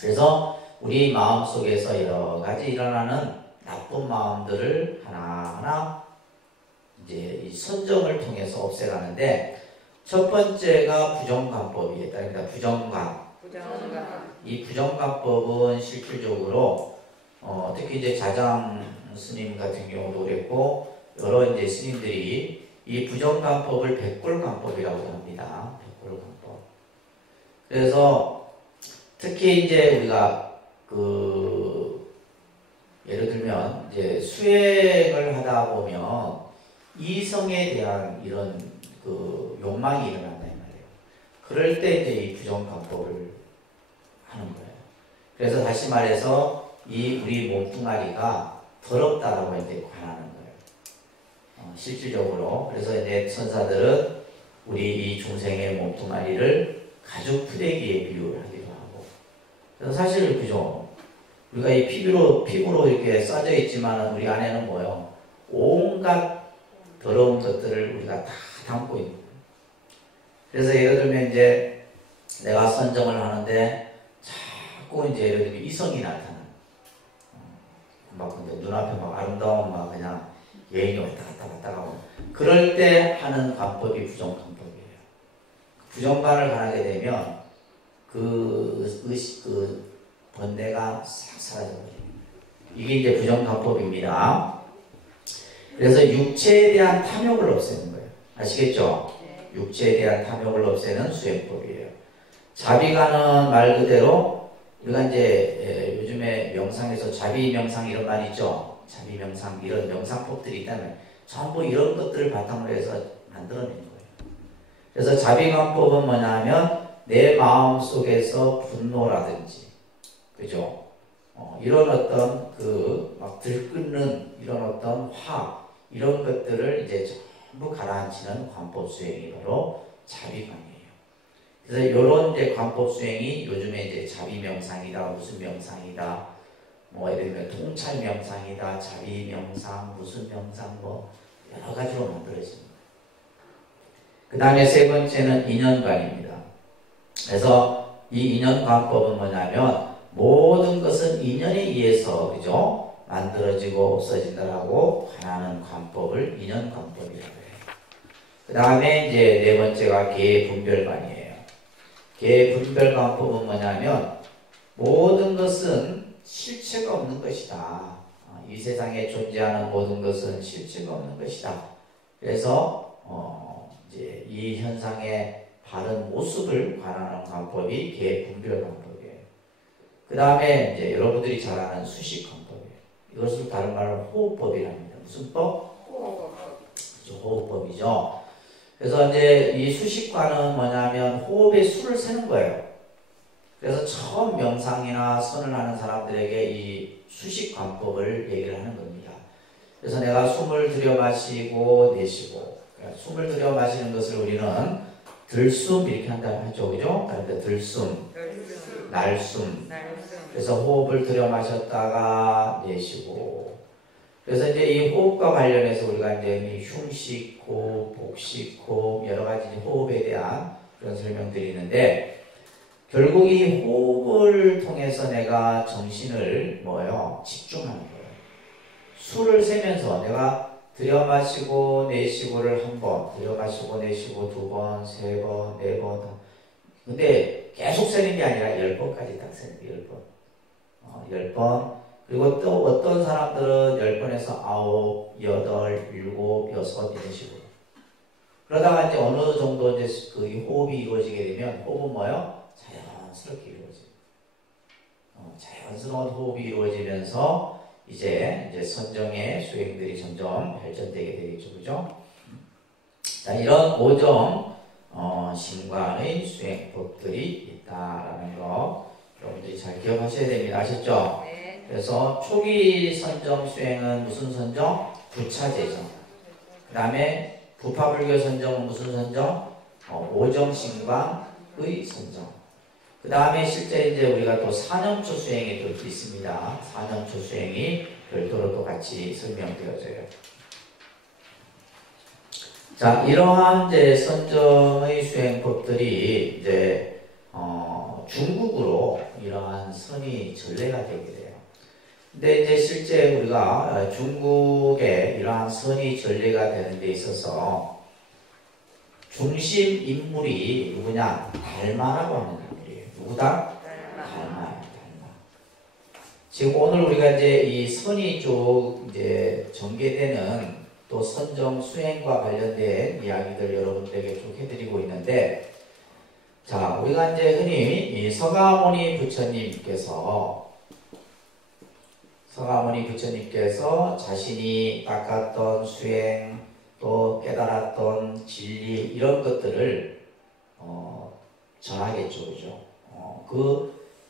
그래서 우리 마음속에서 여러 가지 일어나는 나쁜 마음들을 하나하나 이제 이 선정을 통해서 없애가는데 첫 번째가 부정관법이에요. 따릅니다. 부정관. 이 부정관법은 실질적으로 특히 이제 자장 스님 같은 경우도 그랬고 여러 이제 스님들이 이 부정관법을 백골관법이라고 합니다. 백골관법. 그래서 특히 이제 우리가 예를 들면 이제 수행을 하다 보면 이성에 대한 이런 욕망이 일어난단 말이에요. 그럴 때 이제 이 부정관법을 하는 거예요. 그래서 다시 말해서 이 우리 몸뚱아리가 더럽다라고 이제 관하는 거예요. 실질적으로. 그래서 이제 선사들은 우리 이 중생의 몸뚱아리를 가죽 푸대기에 비유를 하기도 하고. 그래서 사실 그죠. 우리가 이 피부로 이렇게 싸져 있지만 우리 안에는 뭐예요? 온갖 더러운 것들을 우리가 다 담고 있는 거예요. 그래서 예를 들면 이제 내가 선정을 하는데 자꾸 이제 예를 들면 이성이 나타나. 막 근데 눈앞에 막 아름다운 막 그냥 여인이 왔다 갔다 하고. 그럴 때 하는 관법이 부정관법이에요. 부정관을 가하게 되면 번뇌가 싹 사라져버립니다. 이게 이제 부정관법입니다. 그래서 육체에 대한 탐욕을 없애는 거예요. 아시겠죠? 육체에 대한 탐욕을 없애는 수행법이에요. 자비가는 말 그대로 우리가 이제 요즘에 명상에서 자비 명상 이런 말 있죠? 자비 명상 이런 명상법들이 있다면 전부 이런 것들을 바탕으로 해서 만들어낸 거예요. 그래서 자비관법은 뭐냐면 내 마음 속에서 분노라든지 그죠? 이런 어떤 막 들끓는 이런 어떤 화 이런 것들을 이제 전부 가라앉히는 관법 수행이 바로 자비관이에요. 그래서 이런 이제 관법 수행이 요즘에 이제 자비 명상이다, 무슨 명상이다, 뭐 예를 들면 통찰 명상이다, 자비 명상, 무슨 명상 뭐 여러 가지로 만들어집니다. 그 다음에 세 번째는 인연관입니다. 그래서 이 인연관법은 뭐냐면 모든 것은 인연에 의해서 그죠? 만들어지고 없어진다라고 관하는 관법을 인연관법이라고 해요. 그 다음에 이제 네 번째가 계분별관이에요. 계분별관법은 뭐냐면 모든 것은 실체가 없는 것이다. 이 세상에 존재하는 모든 것은 실체가 없는 것이다. 그래서 이제 이 현상의 바른 모습을 관하는 관법이 계분별관법이에요. 그 다음에 이제 여러분들이 잘 아는 수식관법이에요. 이것을 다른 말로 호흡법이랍니다. 무슨 법? 호흡법이죠. 그래서 이제 이 수식관은 뭐냐면 호흡의 수를 세는 거예요. 그래서 처음 명상이나 선을 하는 사람들에게 이 수식관법을 얘기를 하는 겁니다. 그래서 내가 숨을 들여 마시고 내쉬고, 숨을 들여 마시는 것을 우리는 들숨 이렇게 한다고 하죠. 그죠? 그러니까 들숨, 날숨. 그래서 호흡을 들여 마셨다가 내쉬고. 그래서 이제 이 호흡과 관련해서 우리가 이제 흉식 호흡, 복식 호흡, 여러 가지 호흡에 대한 그런 설명들이 있는데, 결국 이 호흡을 통해서 내가 정신을 집중하는 거예요. 수를 세면서 내가 들여 마시고 내쉬고를 한 번, 들여 마시고 내쉬고 두 번, 세 번, 네 번. 근데 계속 세는 게 아니라 10번까지 딱 세는 거예요. 10번. 10번. 그리고 또 어떤 사람들은 10번에서 9, 8, 7, 6 이런 식으로. 그러다가 이제 어느 정도 이제 이 호흡이 이루어지게 되면 호흡은 자연스럽게 이루어져요. 자연스러운 호흡이 이루어지면서 이제 선정의 수행들이 점점 발전되게 되겠죠. 그죠? 자, 이런 오정 신관의 수행법들이 있다라는 거 여러분들이 잘 기억하셔야 됩니다. 아셨죠? 네. 그래서 초기 선정 수행은 무슨 선정? 부차제죠. 그 다음에 부파불교 선정은 무슨 선정? 오정신광의 선정. 그 다음에 실제 이제 우리가 또 4년초 수행이 또 있습니다. 4년초 수행이 별도로 또 같이 설명되어져요. 자, 이러한 이제 선정의 수행법들이 이제 중국으로 이러한 선이 전래가 되게 돼요. 근데 이제 실제 우리가 중국에 이러한 선이 전래가 되는 데 있어서 중심 인물이 누구냐? 달마라고 하는 인물이에요. 누구다? 달마예요. 달마. 지금 오늘 우리가 이제 이 선이 쭉 이제 전개되는 또 선정 수행과 관련된 이야기들 여러분들에게 쭉 해드리고 있는데, 자, 우리가 이제 흔히 이 서가모니 부처님께서 자신이 닦았던 수행 또 깨달았던 진리 이런 것들을 전하겠죠, 그죠?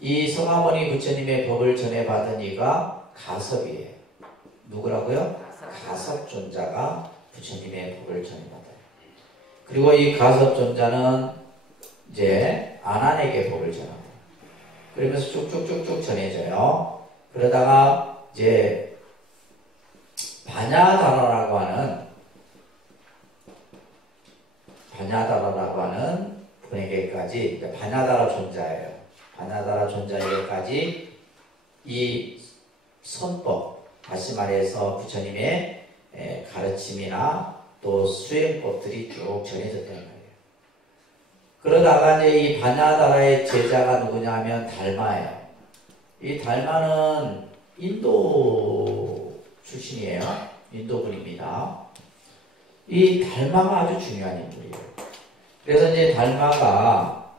이 서가모니 부처님의 법을 전해받은 이가 가섭이에요. 누구라고요? 가섭존자가 부처님의 법을 전해받아요. 그리고 이 가섭존자는 이제 아난에게 법을 전합니다. 그러면서 쭉쭉쭉쭉 전해져요. 그러다가 이제 바냐다라라고 하는 분에게까지, 바냐다라 존자예요. 바냐다라 존자에게까지 이 선법, 다시 말해서 부처님의 가르침이나 또 수행법들이 쭉 전해졌다는 거예요. 그러다가 이제 이 바냐다라의 제자가 누구냐 하면 달마예요. 이 달마는 인도 출신이에요. 인도분입니다. 이 달마가 아주 중요한 인물이에요. 그래서 이제 달마가,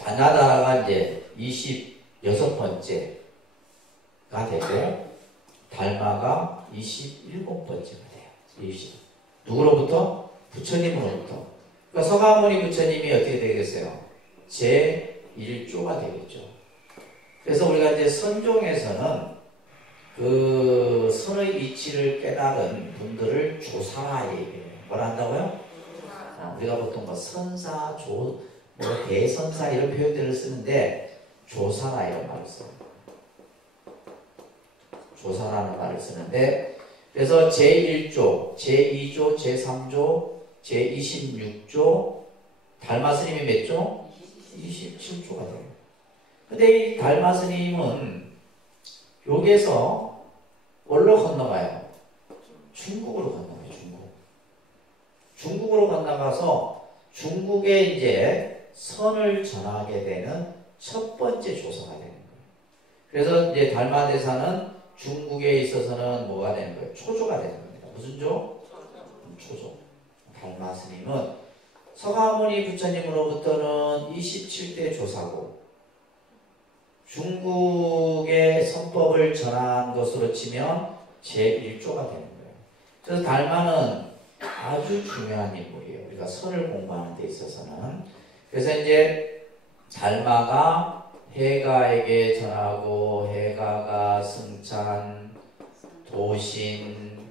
바냐다라가 이제 26번째가 되고, 달마가 27번째가 돼요. 누구로부터? 부처님으로부터. 그러니까 서가모니 부처님이 어떻게 되겠어요? 제1조가 되겠죠. 그래서 우리가 이제 선종에서는 그 선의 이치를 깨달은 분들을 조사라 얘기해요. 뭐라 한다고요? 우리가 보통 뭐 선사, 대선사 이런 표현들을 쓰는데 조사라 이런 말을 써요. 조사라는 말을 쓰는데, 그래서 제1조, 제2조, 제3조, 제26조, 달마 스님이 몇 조? 27조가 돼요. 근데 이 달마 스님은 여기에서 어디로 건너가요? 중국으로 건너가요. 중국으로 건너가서 중국에 이제 선을 전하게 되는 첫 번째 조사가 되는 거예요. 그래서 이제 달마 대사는 중국에 있어서는 뭐가 되는 거예요? 초조가 되는 겁니다. 무슨 조? 초조. 달마 스님은 서가모니 부처님으로부터는 27대 조사고, 중국의 선법을 전한 것으로 치면 제1조가 되는 거예요. 그래서 달마는 아주 중요한 인물이에요. 우리가 선을 공부하는 데 있어서는. 그래서 이제 달마가 해가에게 전하고, 해가가 승찬, 도신,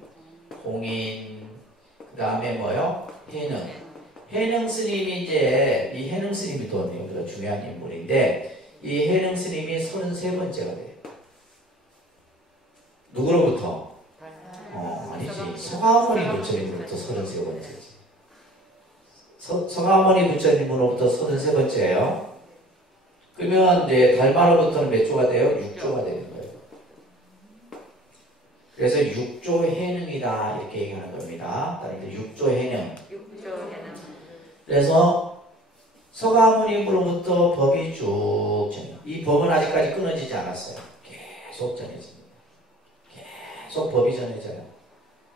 홍인, 그 다음에 뭐요? 해능 스님이 이제, 이 해능 스님이 더 여기가 중요한 인물인데, 이 해능 스님이 33번째가 돼요. 누구로부터? 아니지. 서가모니 부처님으로부터 33번째지. 서가모니 부처님으로부터 33번째예요. 그러면 이제 달마로부터는 몇 조가 돼요? 6조가 되는 거예요. 그래서 6조 해능이다 이렇게 얘기하는 겁니다. 6조 해능. 그래서 서가모니로부터 법이 쭉 전해. 이 법은 아직까지 끊어지지 않았어요. 계속 전해집니다. 계속 법이 전해져요.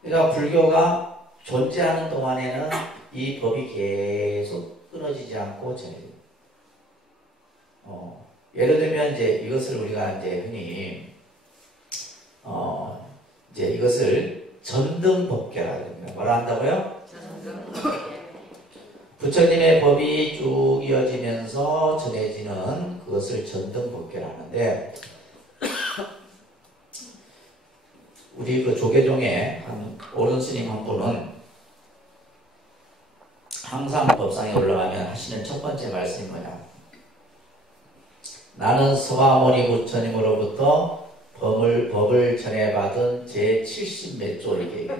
그러니까 불교가 존재하는 동안에는 이 법이 계속 끊어지지 않고 전해집니다. 예를 들면 이제 이것을 우리가 이제 흔히 이제 이것을 전등법계라고 합니다. 뭐라 한다고요? 부처님의 법이 쭉 이어지면서 전해지는 그것을 전등법계라는데, 우리 그 조계종의 한 오른 스님 한 분은 항상 법상에 올라가면 하시는 첫 번째 말씀이 뭐냐? 나는 서가모니 부처님으로부터 법을 전해받은 제 70몇 조 이렇게 얘기해요.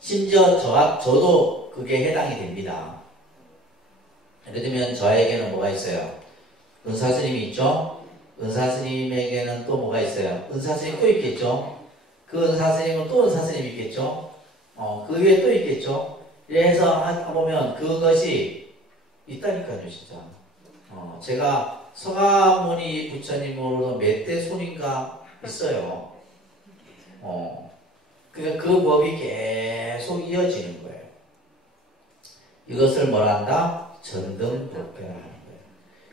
심지어 저도 그게 해당이 됩니다. 예를 들면 저에게는 뭐가 있어요? 은사스님이 있죠? 은사스님에게는 또 뭐가 있어요? 은사스님 또 있겠죠? 그 은사스님은 또 은사스님이 있겠죠? 그 위에 또 있겠죠? 이래서 보면 그것이 있다니까요, 진짜. 제가 서가모니 부처님으로 몇 대 손인가 있어요. 그러니까 그 법이 계속 이어지는 거예요. 이것을 뭐라 한다? 전등법계라 하는 거예요.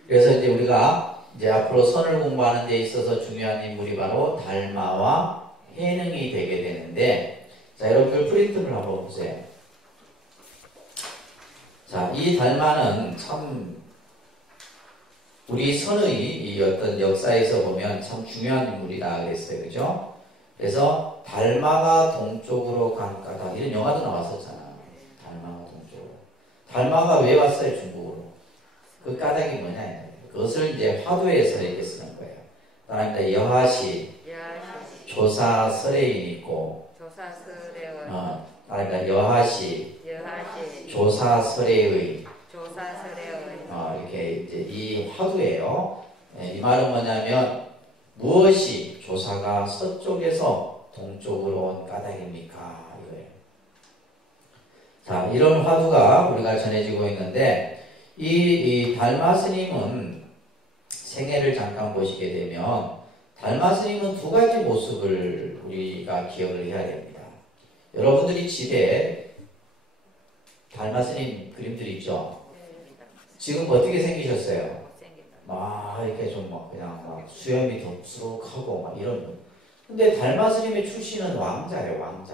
그래서 이제 우리가 이제 앞으로 선을 공부하는 데 있어서 중요한 인물이 바로 달마와 해능이 되게 되는데, 자, 여러분들 프린트를 한번 보세요. 자, 이 달마는 참 우리 선의 이 어떤 역사에서 보면 참 중요한 인물이다 그랬어요. 그죠? 그래서 달마가 동쪽으로 간 까닭, 이런 영화도 나왔었잖아. 달마가 동쪽으로. 달마가 왜 왔어요, 중국으로? 그 까닭이 뭐냐? 그것을 이제 화두에서 이렇게 쓰는 거예요. 따라합니다. 여하시, 조사 설해인 있고, 따라합니다. 여하시, 조사 설해의, 이렇게 이제 이 화두예요. 이 말은 뭐냐면 무엇이 조사가 서쪽에서 동쪽으로 온 까닭입니까? 이거예요. 자, 이런 화두가 우리가 전해지고 있는데, 이 달마 스님은 생애를 잠깐 보시게 되면, 달마 스님은 두 가지 모습을 우리가 기억을 해야 됩니다. 여러분들이 집에 달마 스님 그림들 있죠? 지금 어떻게 생기셨어요? 이렇게 좀 그냥 수염이 덥수룩하고 이런. 근데 달마 스님의 출신은 왕자예요, 왕자.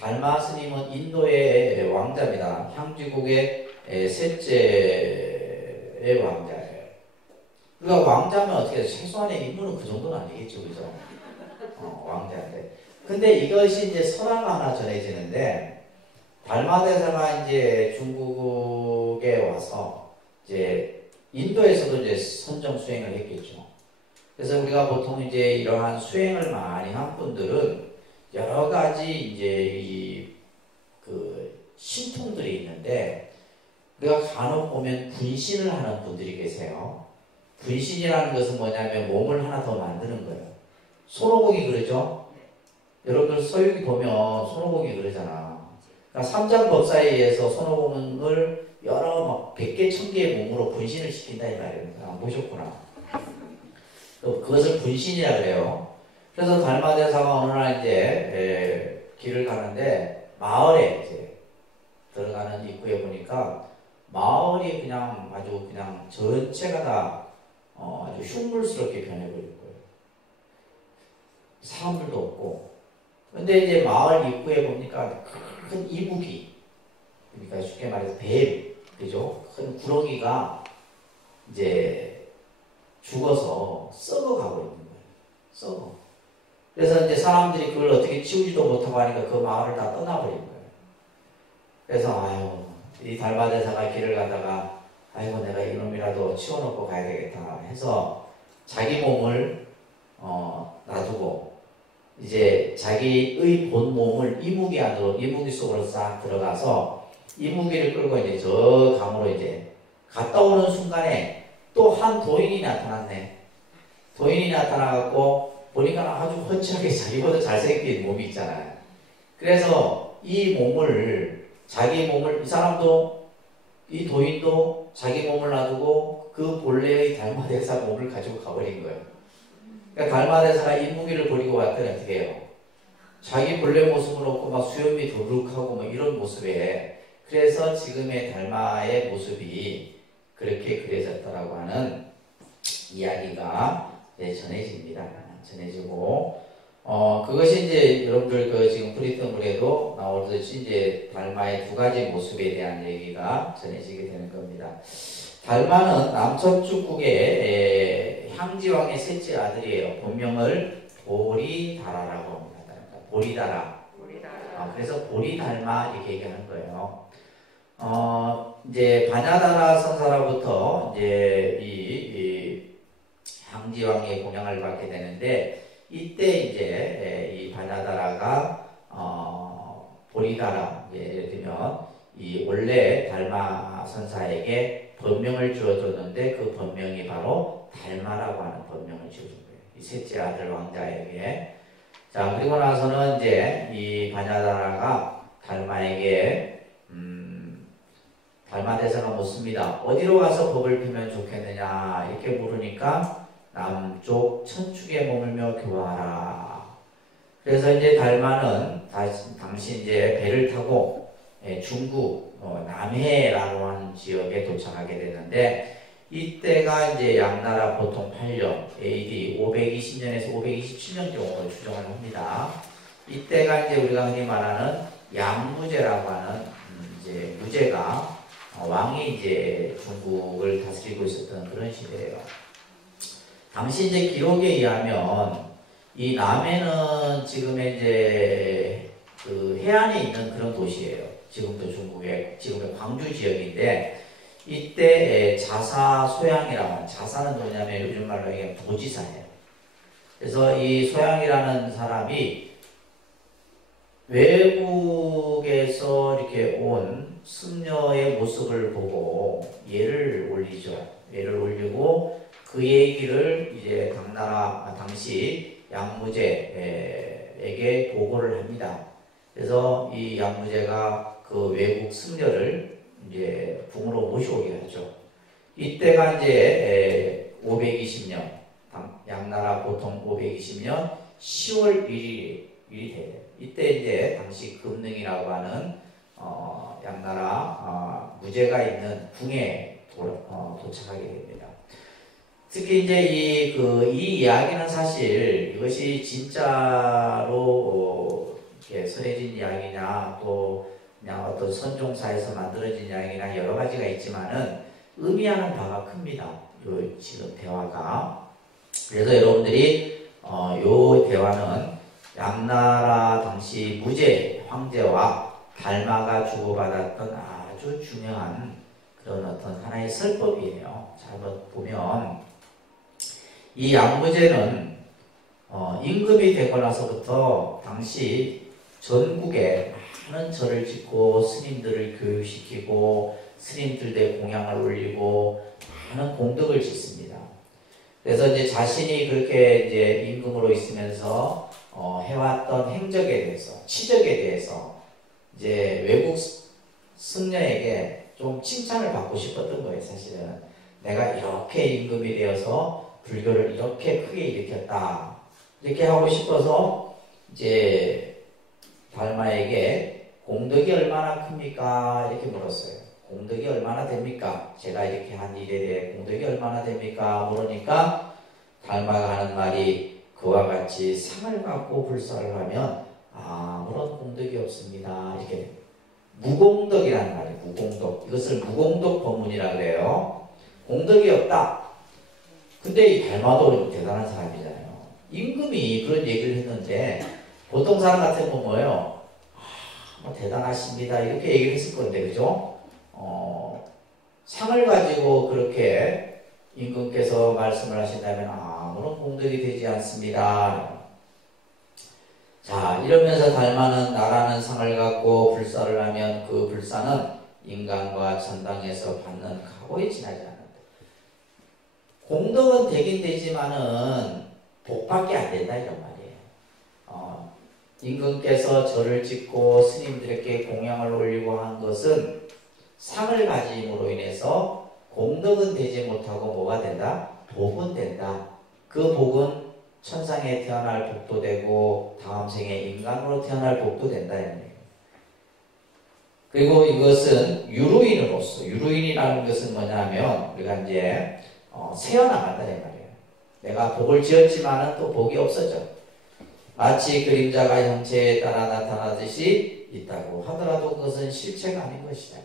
달마 스님은 인도의 왕자입니다. 향지국의 셋째의 왕자예요. 그러니까 왕자면 어떻게 해요? 최소한의 인물은 그 정도는 아니겠죠, 그죠? 왕자인데. 근데 이것이 이제 설화가 하나 전해지는데, 달마대사가 이제 중국에 와서 이제 인도에서도 이제 선정 수행을 했겠죠. 그래서 우리가 보통 이제 이러한 수행을 많이 한 분들은 여러 가지 이제 그 신통들이 있는데, 우리가 간혹 보면 분신을 하는 분들이 계세요. 분신이라는 것은 뭐냐면 몸을 하나 더 만드는 거예요. 손오공이 그러죠? 여러분들 서유기 보면 손오공이 그러잖아. 그러니까 삼장법사에 의해서 손오공을 여러 100개, 1000개의 몸으로 분신을 시킨다 이 말이에요. 보셨구나. 그것을 분신이라 그래요. 그래서 달마대사가 어느 날 이제 길을 가는데 마을에 이제 들어가는 입구에 보니까 마을이 그냥 아주 그냥 전체가 다 아주 흉물스럽게 변해버린 거예요. 사람들도 없고. 근데 이제 마을 입구에 보니까 큰 이북이, 그러니까 쉽게 말해서 뱀, 그죠? 큰 구렁이가 이제 죽어서 썩어가고 있는 거예요. 썩어. 그래서 이제 사람들이 그걸 어떻게 치우지도 못하고 하니까 그 마을을 다 떠나버린 거예요. 그래서 이 달마대사가 길을 가다가 내가 이놈이라도 치워놓고 가야 되겠다 해서 자기 몸을 놔두고 이제 자기의 본 몸을 이무기 안으로, 이무기 속으로 싹 들어가서 이무기를 끌고 이제 저 강으로 이제 갔다 오는 순간에 또 한 도인이 나타났네. 도인이 나타나갖고 보니까 아주 훤칠하게 자기보다 잘생긴 몸이 있잖아요. 그래서 이 몸을, 자기 몸을, 이 사람도, 이 도인도 자기 몸을 놔두고 그 본래의 달마대사 몸을 가지고 가버린 거예요. 그러니까 달마대사가 인무기를 버리고 왔더니 어떻게 해요? 자기 본래 모습을 놓고 막 수염이 도둑하고 막 이런 모습에, 그래서 지금의 달마의 모습이 그렇게 그려졌다라고 하는 이야기가 전해집니다. 전해지고, 그것이 이제 여러분들 그 지금 프리턴물에도 나오듯이 이제 달마의 두 가지 모습에 대한 얘기가 전해지게 되는 겁니다. 달마는 남서쪽국의 향지왕의 셋째 아들이에요. 본명을 보리다라라고 합니다. 보리다라. 그래서 보리달마 이렇게 얘기하는 거예요. 이제 바냐다라 선사로부터 이제 이 향지왕의 공양을 받게 되는데 이때 이제 이 바냐다라가 보리다라 예를 들면 이 원래 달마 선사에게 법명을 주어줬는데 그 법명이 바로 달마라고 하는 법명을 지어준 거예요. 이 셋째 아들 왕자에게. 자, 그리고 나서는 이제 이 바냐다라가 달마에게 달마 대사가 묻습니다. 어디로 가서 법을 피면 좋겠느냐 이렇게 물으니까 남쪽 천축에 머물며 교화하라. 그래서 이제 달마는 당시 이제 배를 타고 중국 남해라고 하는 지역에 도착하게 되는데 이때가 이제 양나라 보통 8년 AD 520년에서 527년 정도로 추정을 합니다. 이때가 이제 우리가 흔히 말하는 양무제라고 하는 이제 무제가 왕이 이제 중국을 다스리고 있었던 그런 시대예요. 당시 이제 기록에 의하면 이 남해는 지금의 이제 그 해안에 있는 그런 도시예요. 지금도 중국의 지금의 광주 지역인데 이때 자사 소양이라고 하는 자사는 뭐냐면 요즘 말로 얘기하면 도지사예요. 그래서 이 소양이라는 사람이 외국에서 이렇게 온 승려의 모습을 보고 예를 올리죠. 예를 올리고 그 얘기를 이제 당시 양무제에게 보고를 합니다. 그래서 이 양무제가 그 외국 승려를 이제 궁으로 모셔오게 하죠. 이때가 이제 520년, 양나라 보통 520년 10월 1일이 돼요. 이때 이제 당시 금능이라고 하는 양나라 무제가 있는 궁에 도착하게 됩니다. 특히 이제 이 이야기는 사실 이것이 진짜로 이렇게 설해진 이야기냐 또 그냥 어떤 선종사에서 만들어진 이야기나 여러 가지가 있지만은 의미하는 바가 큽니다. 요 지금 대화가. 그래서 여러분들이 요 대화는 양나라 당시 무제 황제와 달마가 주고받았던 아주 중요한 그런 어떤 하나의 설법이에요. 자, 한번 보면 이 양무제는 임금이 되고 나서부터 당시 전국에 많은 절을 짓고 스님들을 교육시키고 스님들의 공양을 올리고 많은 공덕을 짓습니다. 그래서 이제 자신이 그렇게 이제 임금으로 있으면서 해왔던 행적에 대해서, 치적에 대해서 이제 외국 승려에게 좀 칭찬을 받고 싶었던 거예요. 사실은 내가 이렇게 임금이 되어서 불교를 이렇게 크게 일으켰다 이렇게 하고 싶어서 이제 달마에게 공덕이 얼마나 큽니까? 이렇게 물었어요. 공덕이 얼마나 됩니까? 제가 이렇게 한 일에 대해 공덕이 얼마나 됩니까? 물으니까 달마가 하는 말이 그와 같이 상을 갖고 불사를 하면 아무런 공덕이 없습니다. 이렇게 무공덕이라는 말이에요. 무공덕. 이것을 무공덕 법문이라고 해요. 공덕이 없다. 근데 이 달마도 대단한 사람이잖아요. 임금이 그런 얘기를 했는데 보통 사람 같으면 뭐예요? 뭐 대단하십니다. 이렇게 얘기를 했을 건데, 그죠? 상을 가지고 그렇게 임금께서 말씀을 하신다면 아무런 공덕이 되지 않습니다. 자, 이러면서 달마는 나라는 상을 갖고 불사를 하면 그 불사는 인간과 천당에서 받는 각오에 지나지 않는다. 공덕은 되긴 되지만은 복밖에 안 된다 이런 말이에요. 임금께서 절을 짓고 스님들에게 공양을 올리고 한 것은 상을 가짐으로 인해서 공덕은 되지 못하고 뭐가 된다? 복은 된다. 그 복은 천상에 태어날 복도 되고 다음 생에 인간으로 태어날 복도 된다. 그리고 이것은 유루인으로서, 유루인이라는 것은 뭐냐면 우리가 이제 새어나간다 이 말이에요. 내가 복을 지었지만은 또 복이 없어져. 마치 그림자가 형체에 따라 나타나듯이 있다고 하더라도 그것은 실체가 아닌 것이다.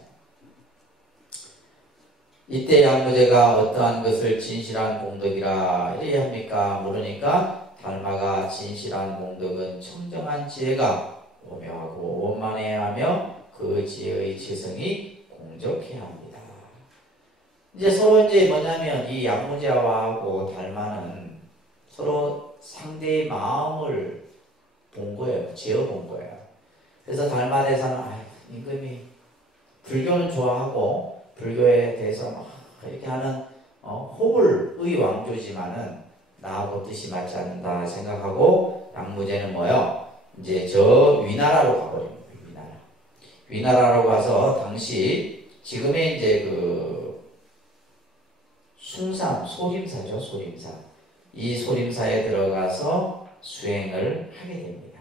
이때 양무제가 어떠한 것을 진실한 공덕이라 이래야 합니까? 모르니까 달마가 진실한 공덕은 청정한 지혜가 오묘하고 원만해야 하며 그 지혜의 체성이 공적해야 합니다. 이제 서로 이제 뭐냐면 이 양무제와하고 달마는 서로 상대의 마음을 본 거예요. 지어본 거예요. 그래서 달마대사는 임금이 불교는 좋아하고 불교에 대해서 막 이렇게 하는 호불의 왕조지만은 나하고 뜻이 맞지 않는다 생각하고 양무제는 뭐요? 이제 저 위나라로 가버립니다. 위나라로 가서 당시 지금의 이제 그 숭산 소림사죠. 소림사. 이 소림사에 들어가서 수행을 하게 됩니다.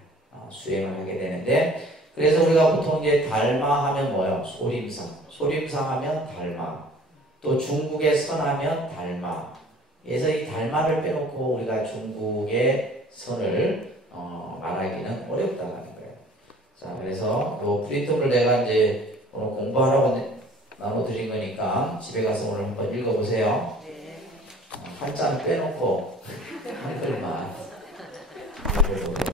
수행을 하게 되는데 그래서 우리가 보통 이제 달마 하면 뭐요? 소림사. 소림사 하면 달마. 또 중국의 선하면 달마. 그래서 이 달마를 빼놓고 우리가 중국의 선을 말하기는 어렵다는 거예요. 자, 그래서 요 프린트를 내가 이제 오늘 공부하라고 나눠드린 거니까 집에 가서 오늘 한번 읽어보세요. 한자는 빼놓고 한글만 읽어보세요.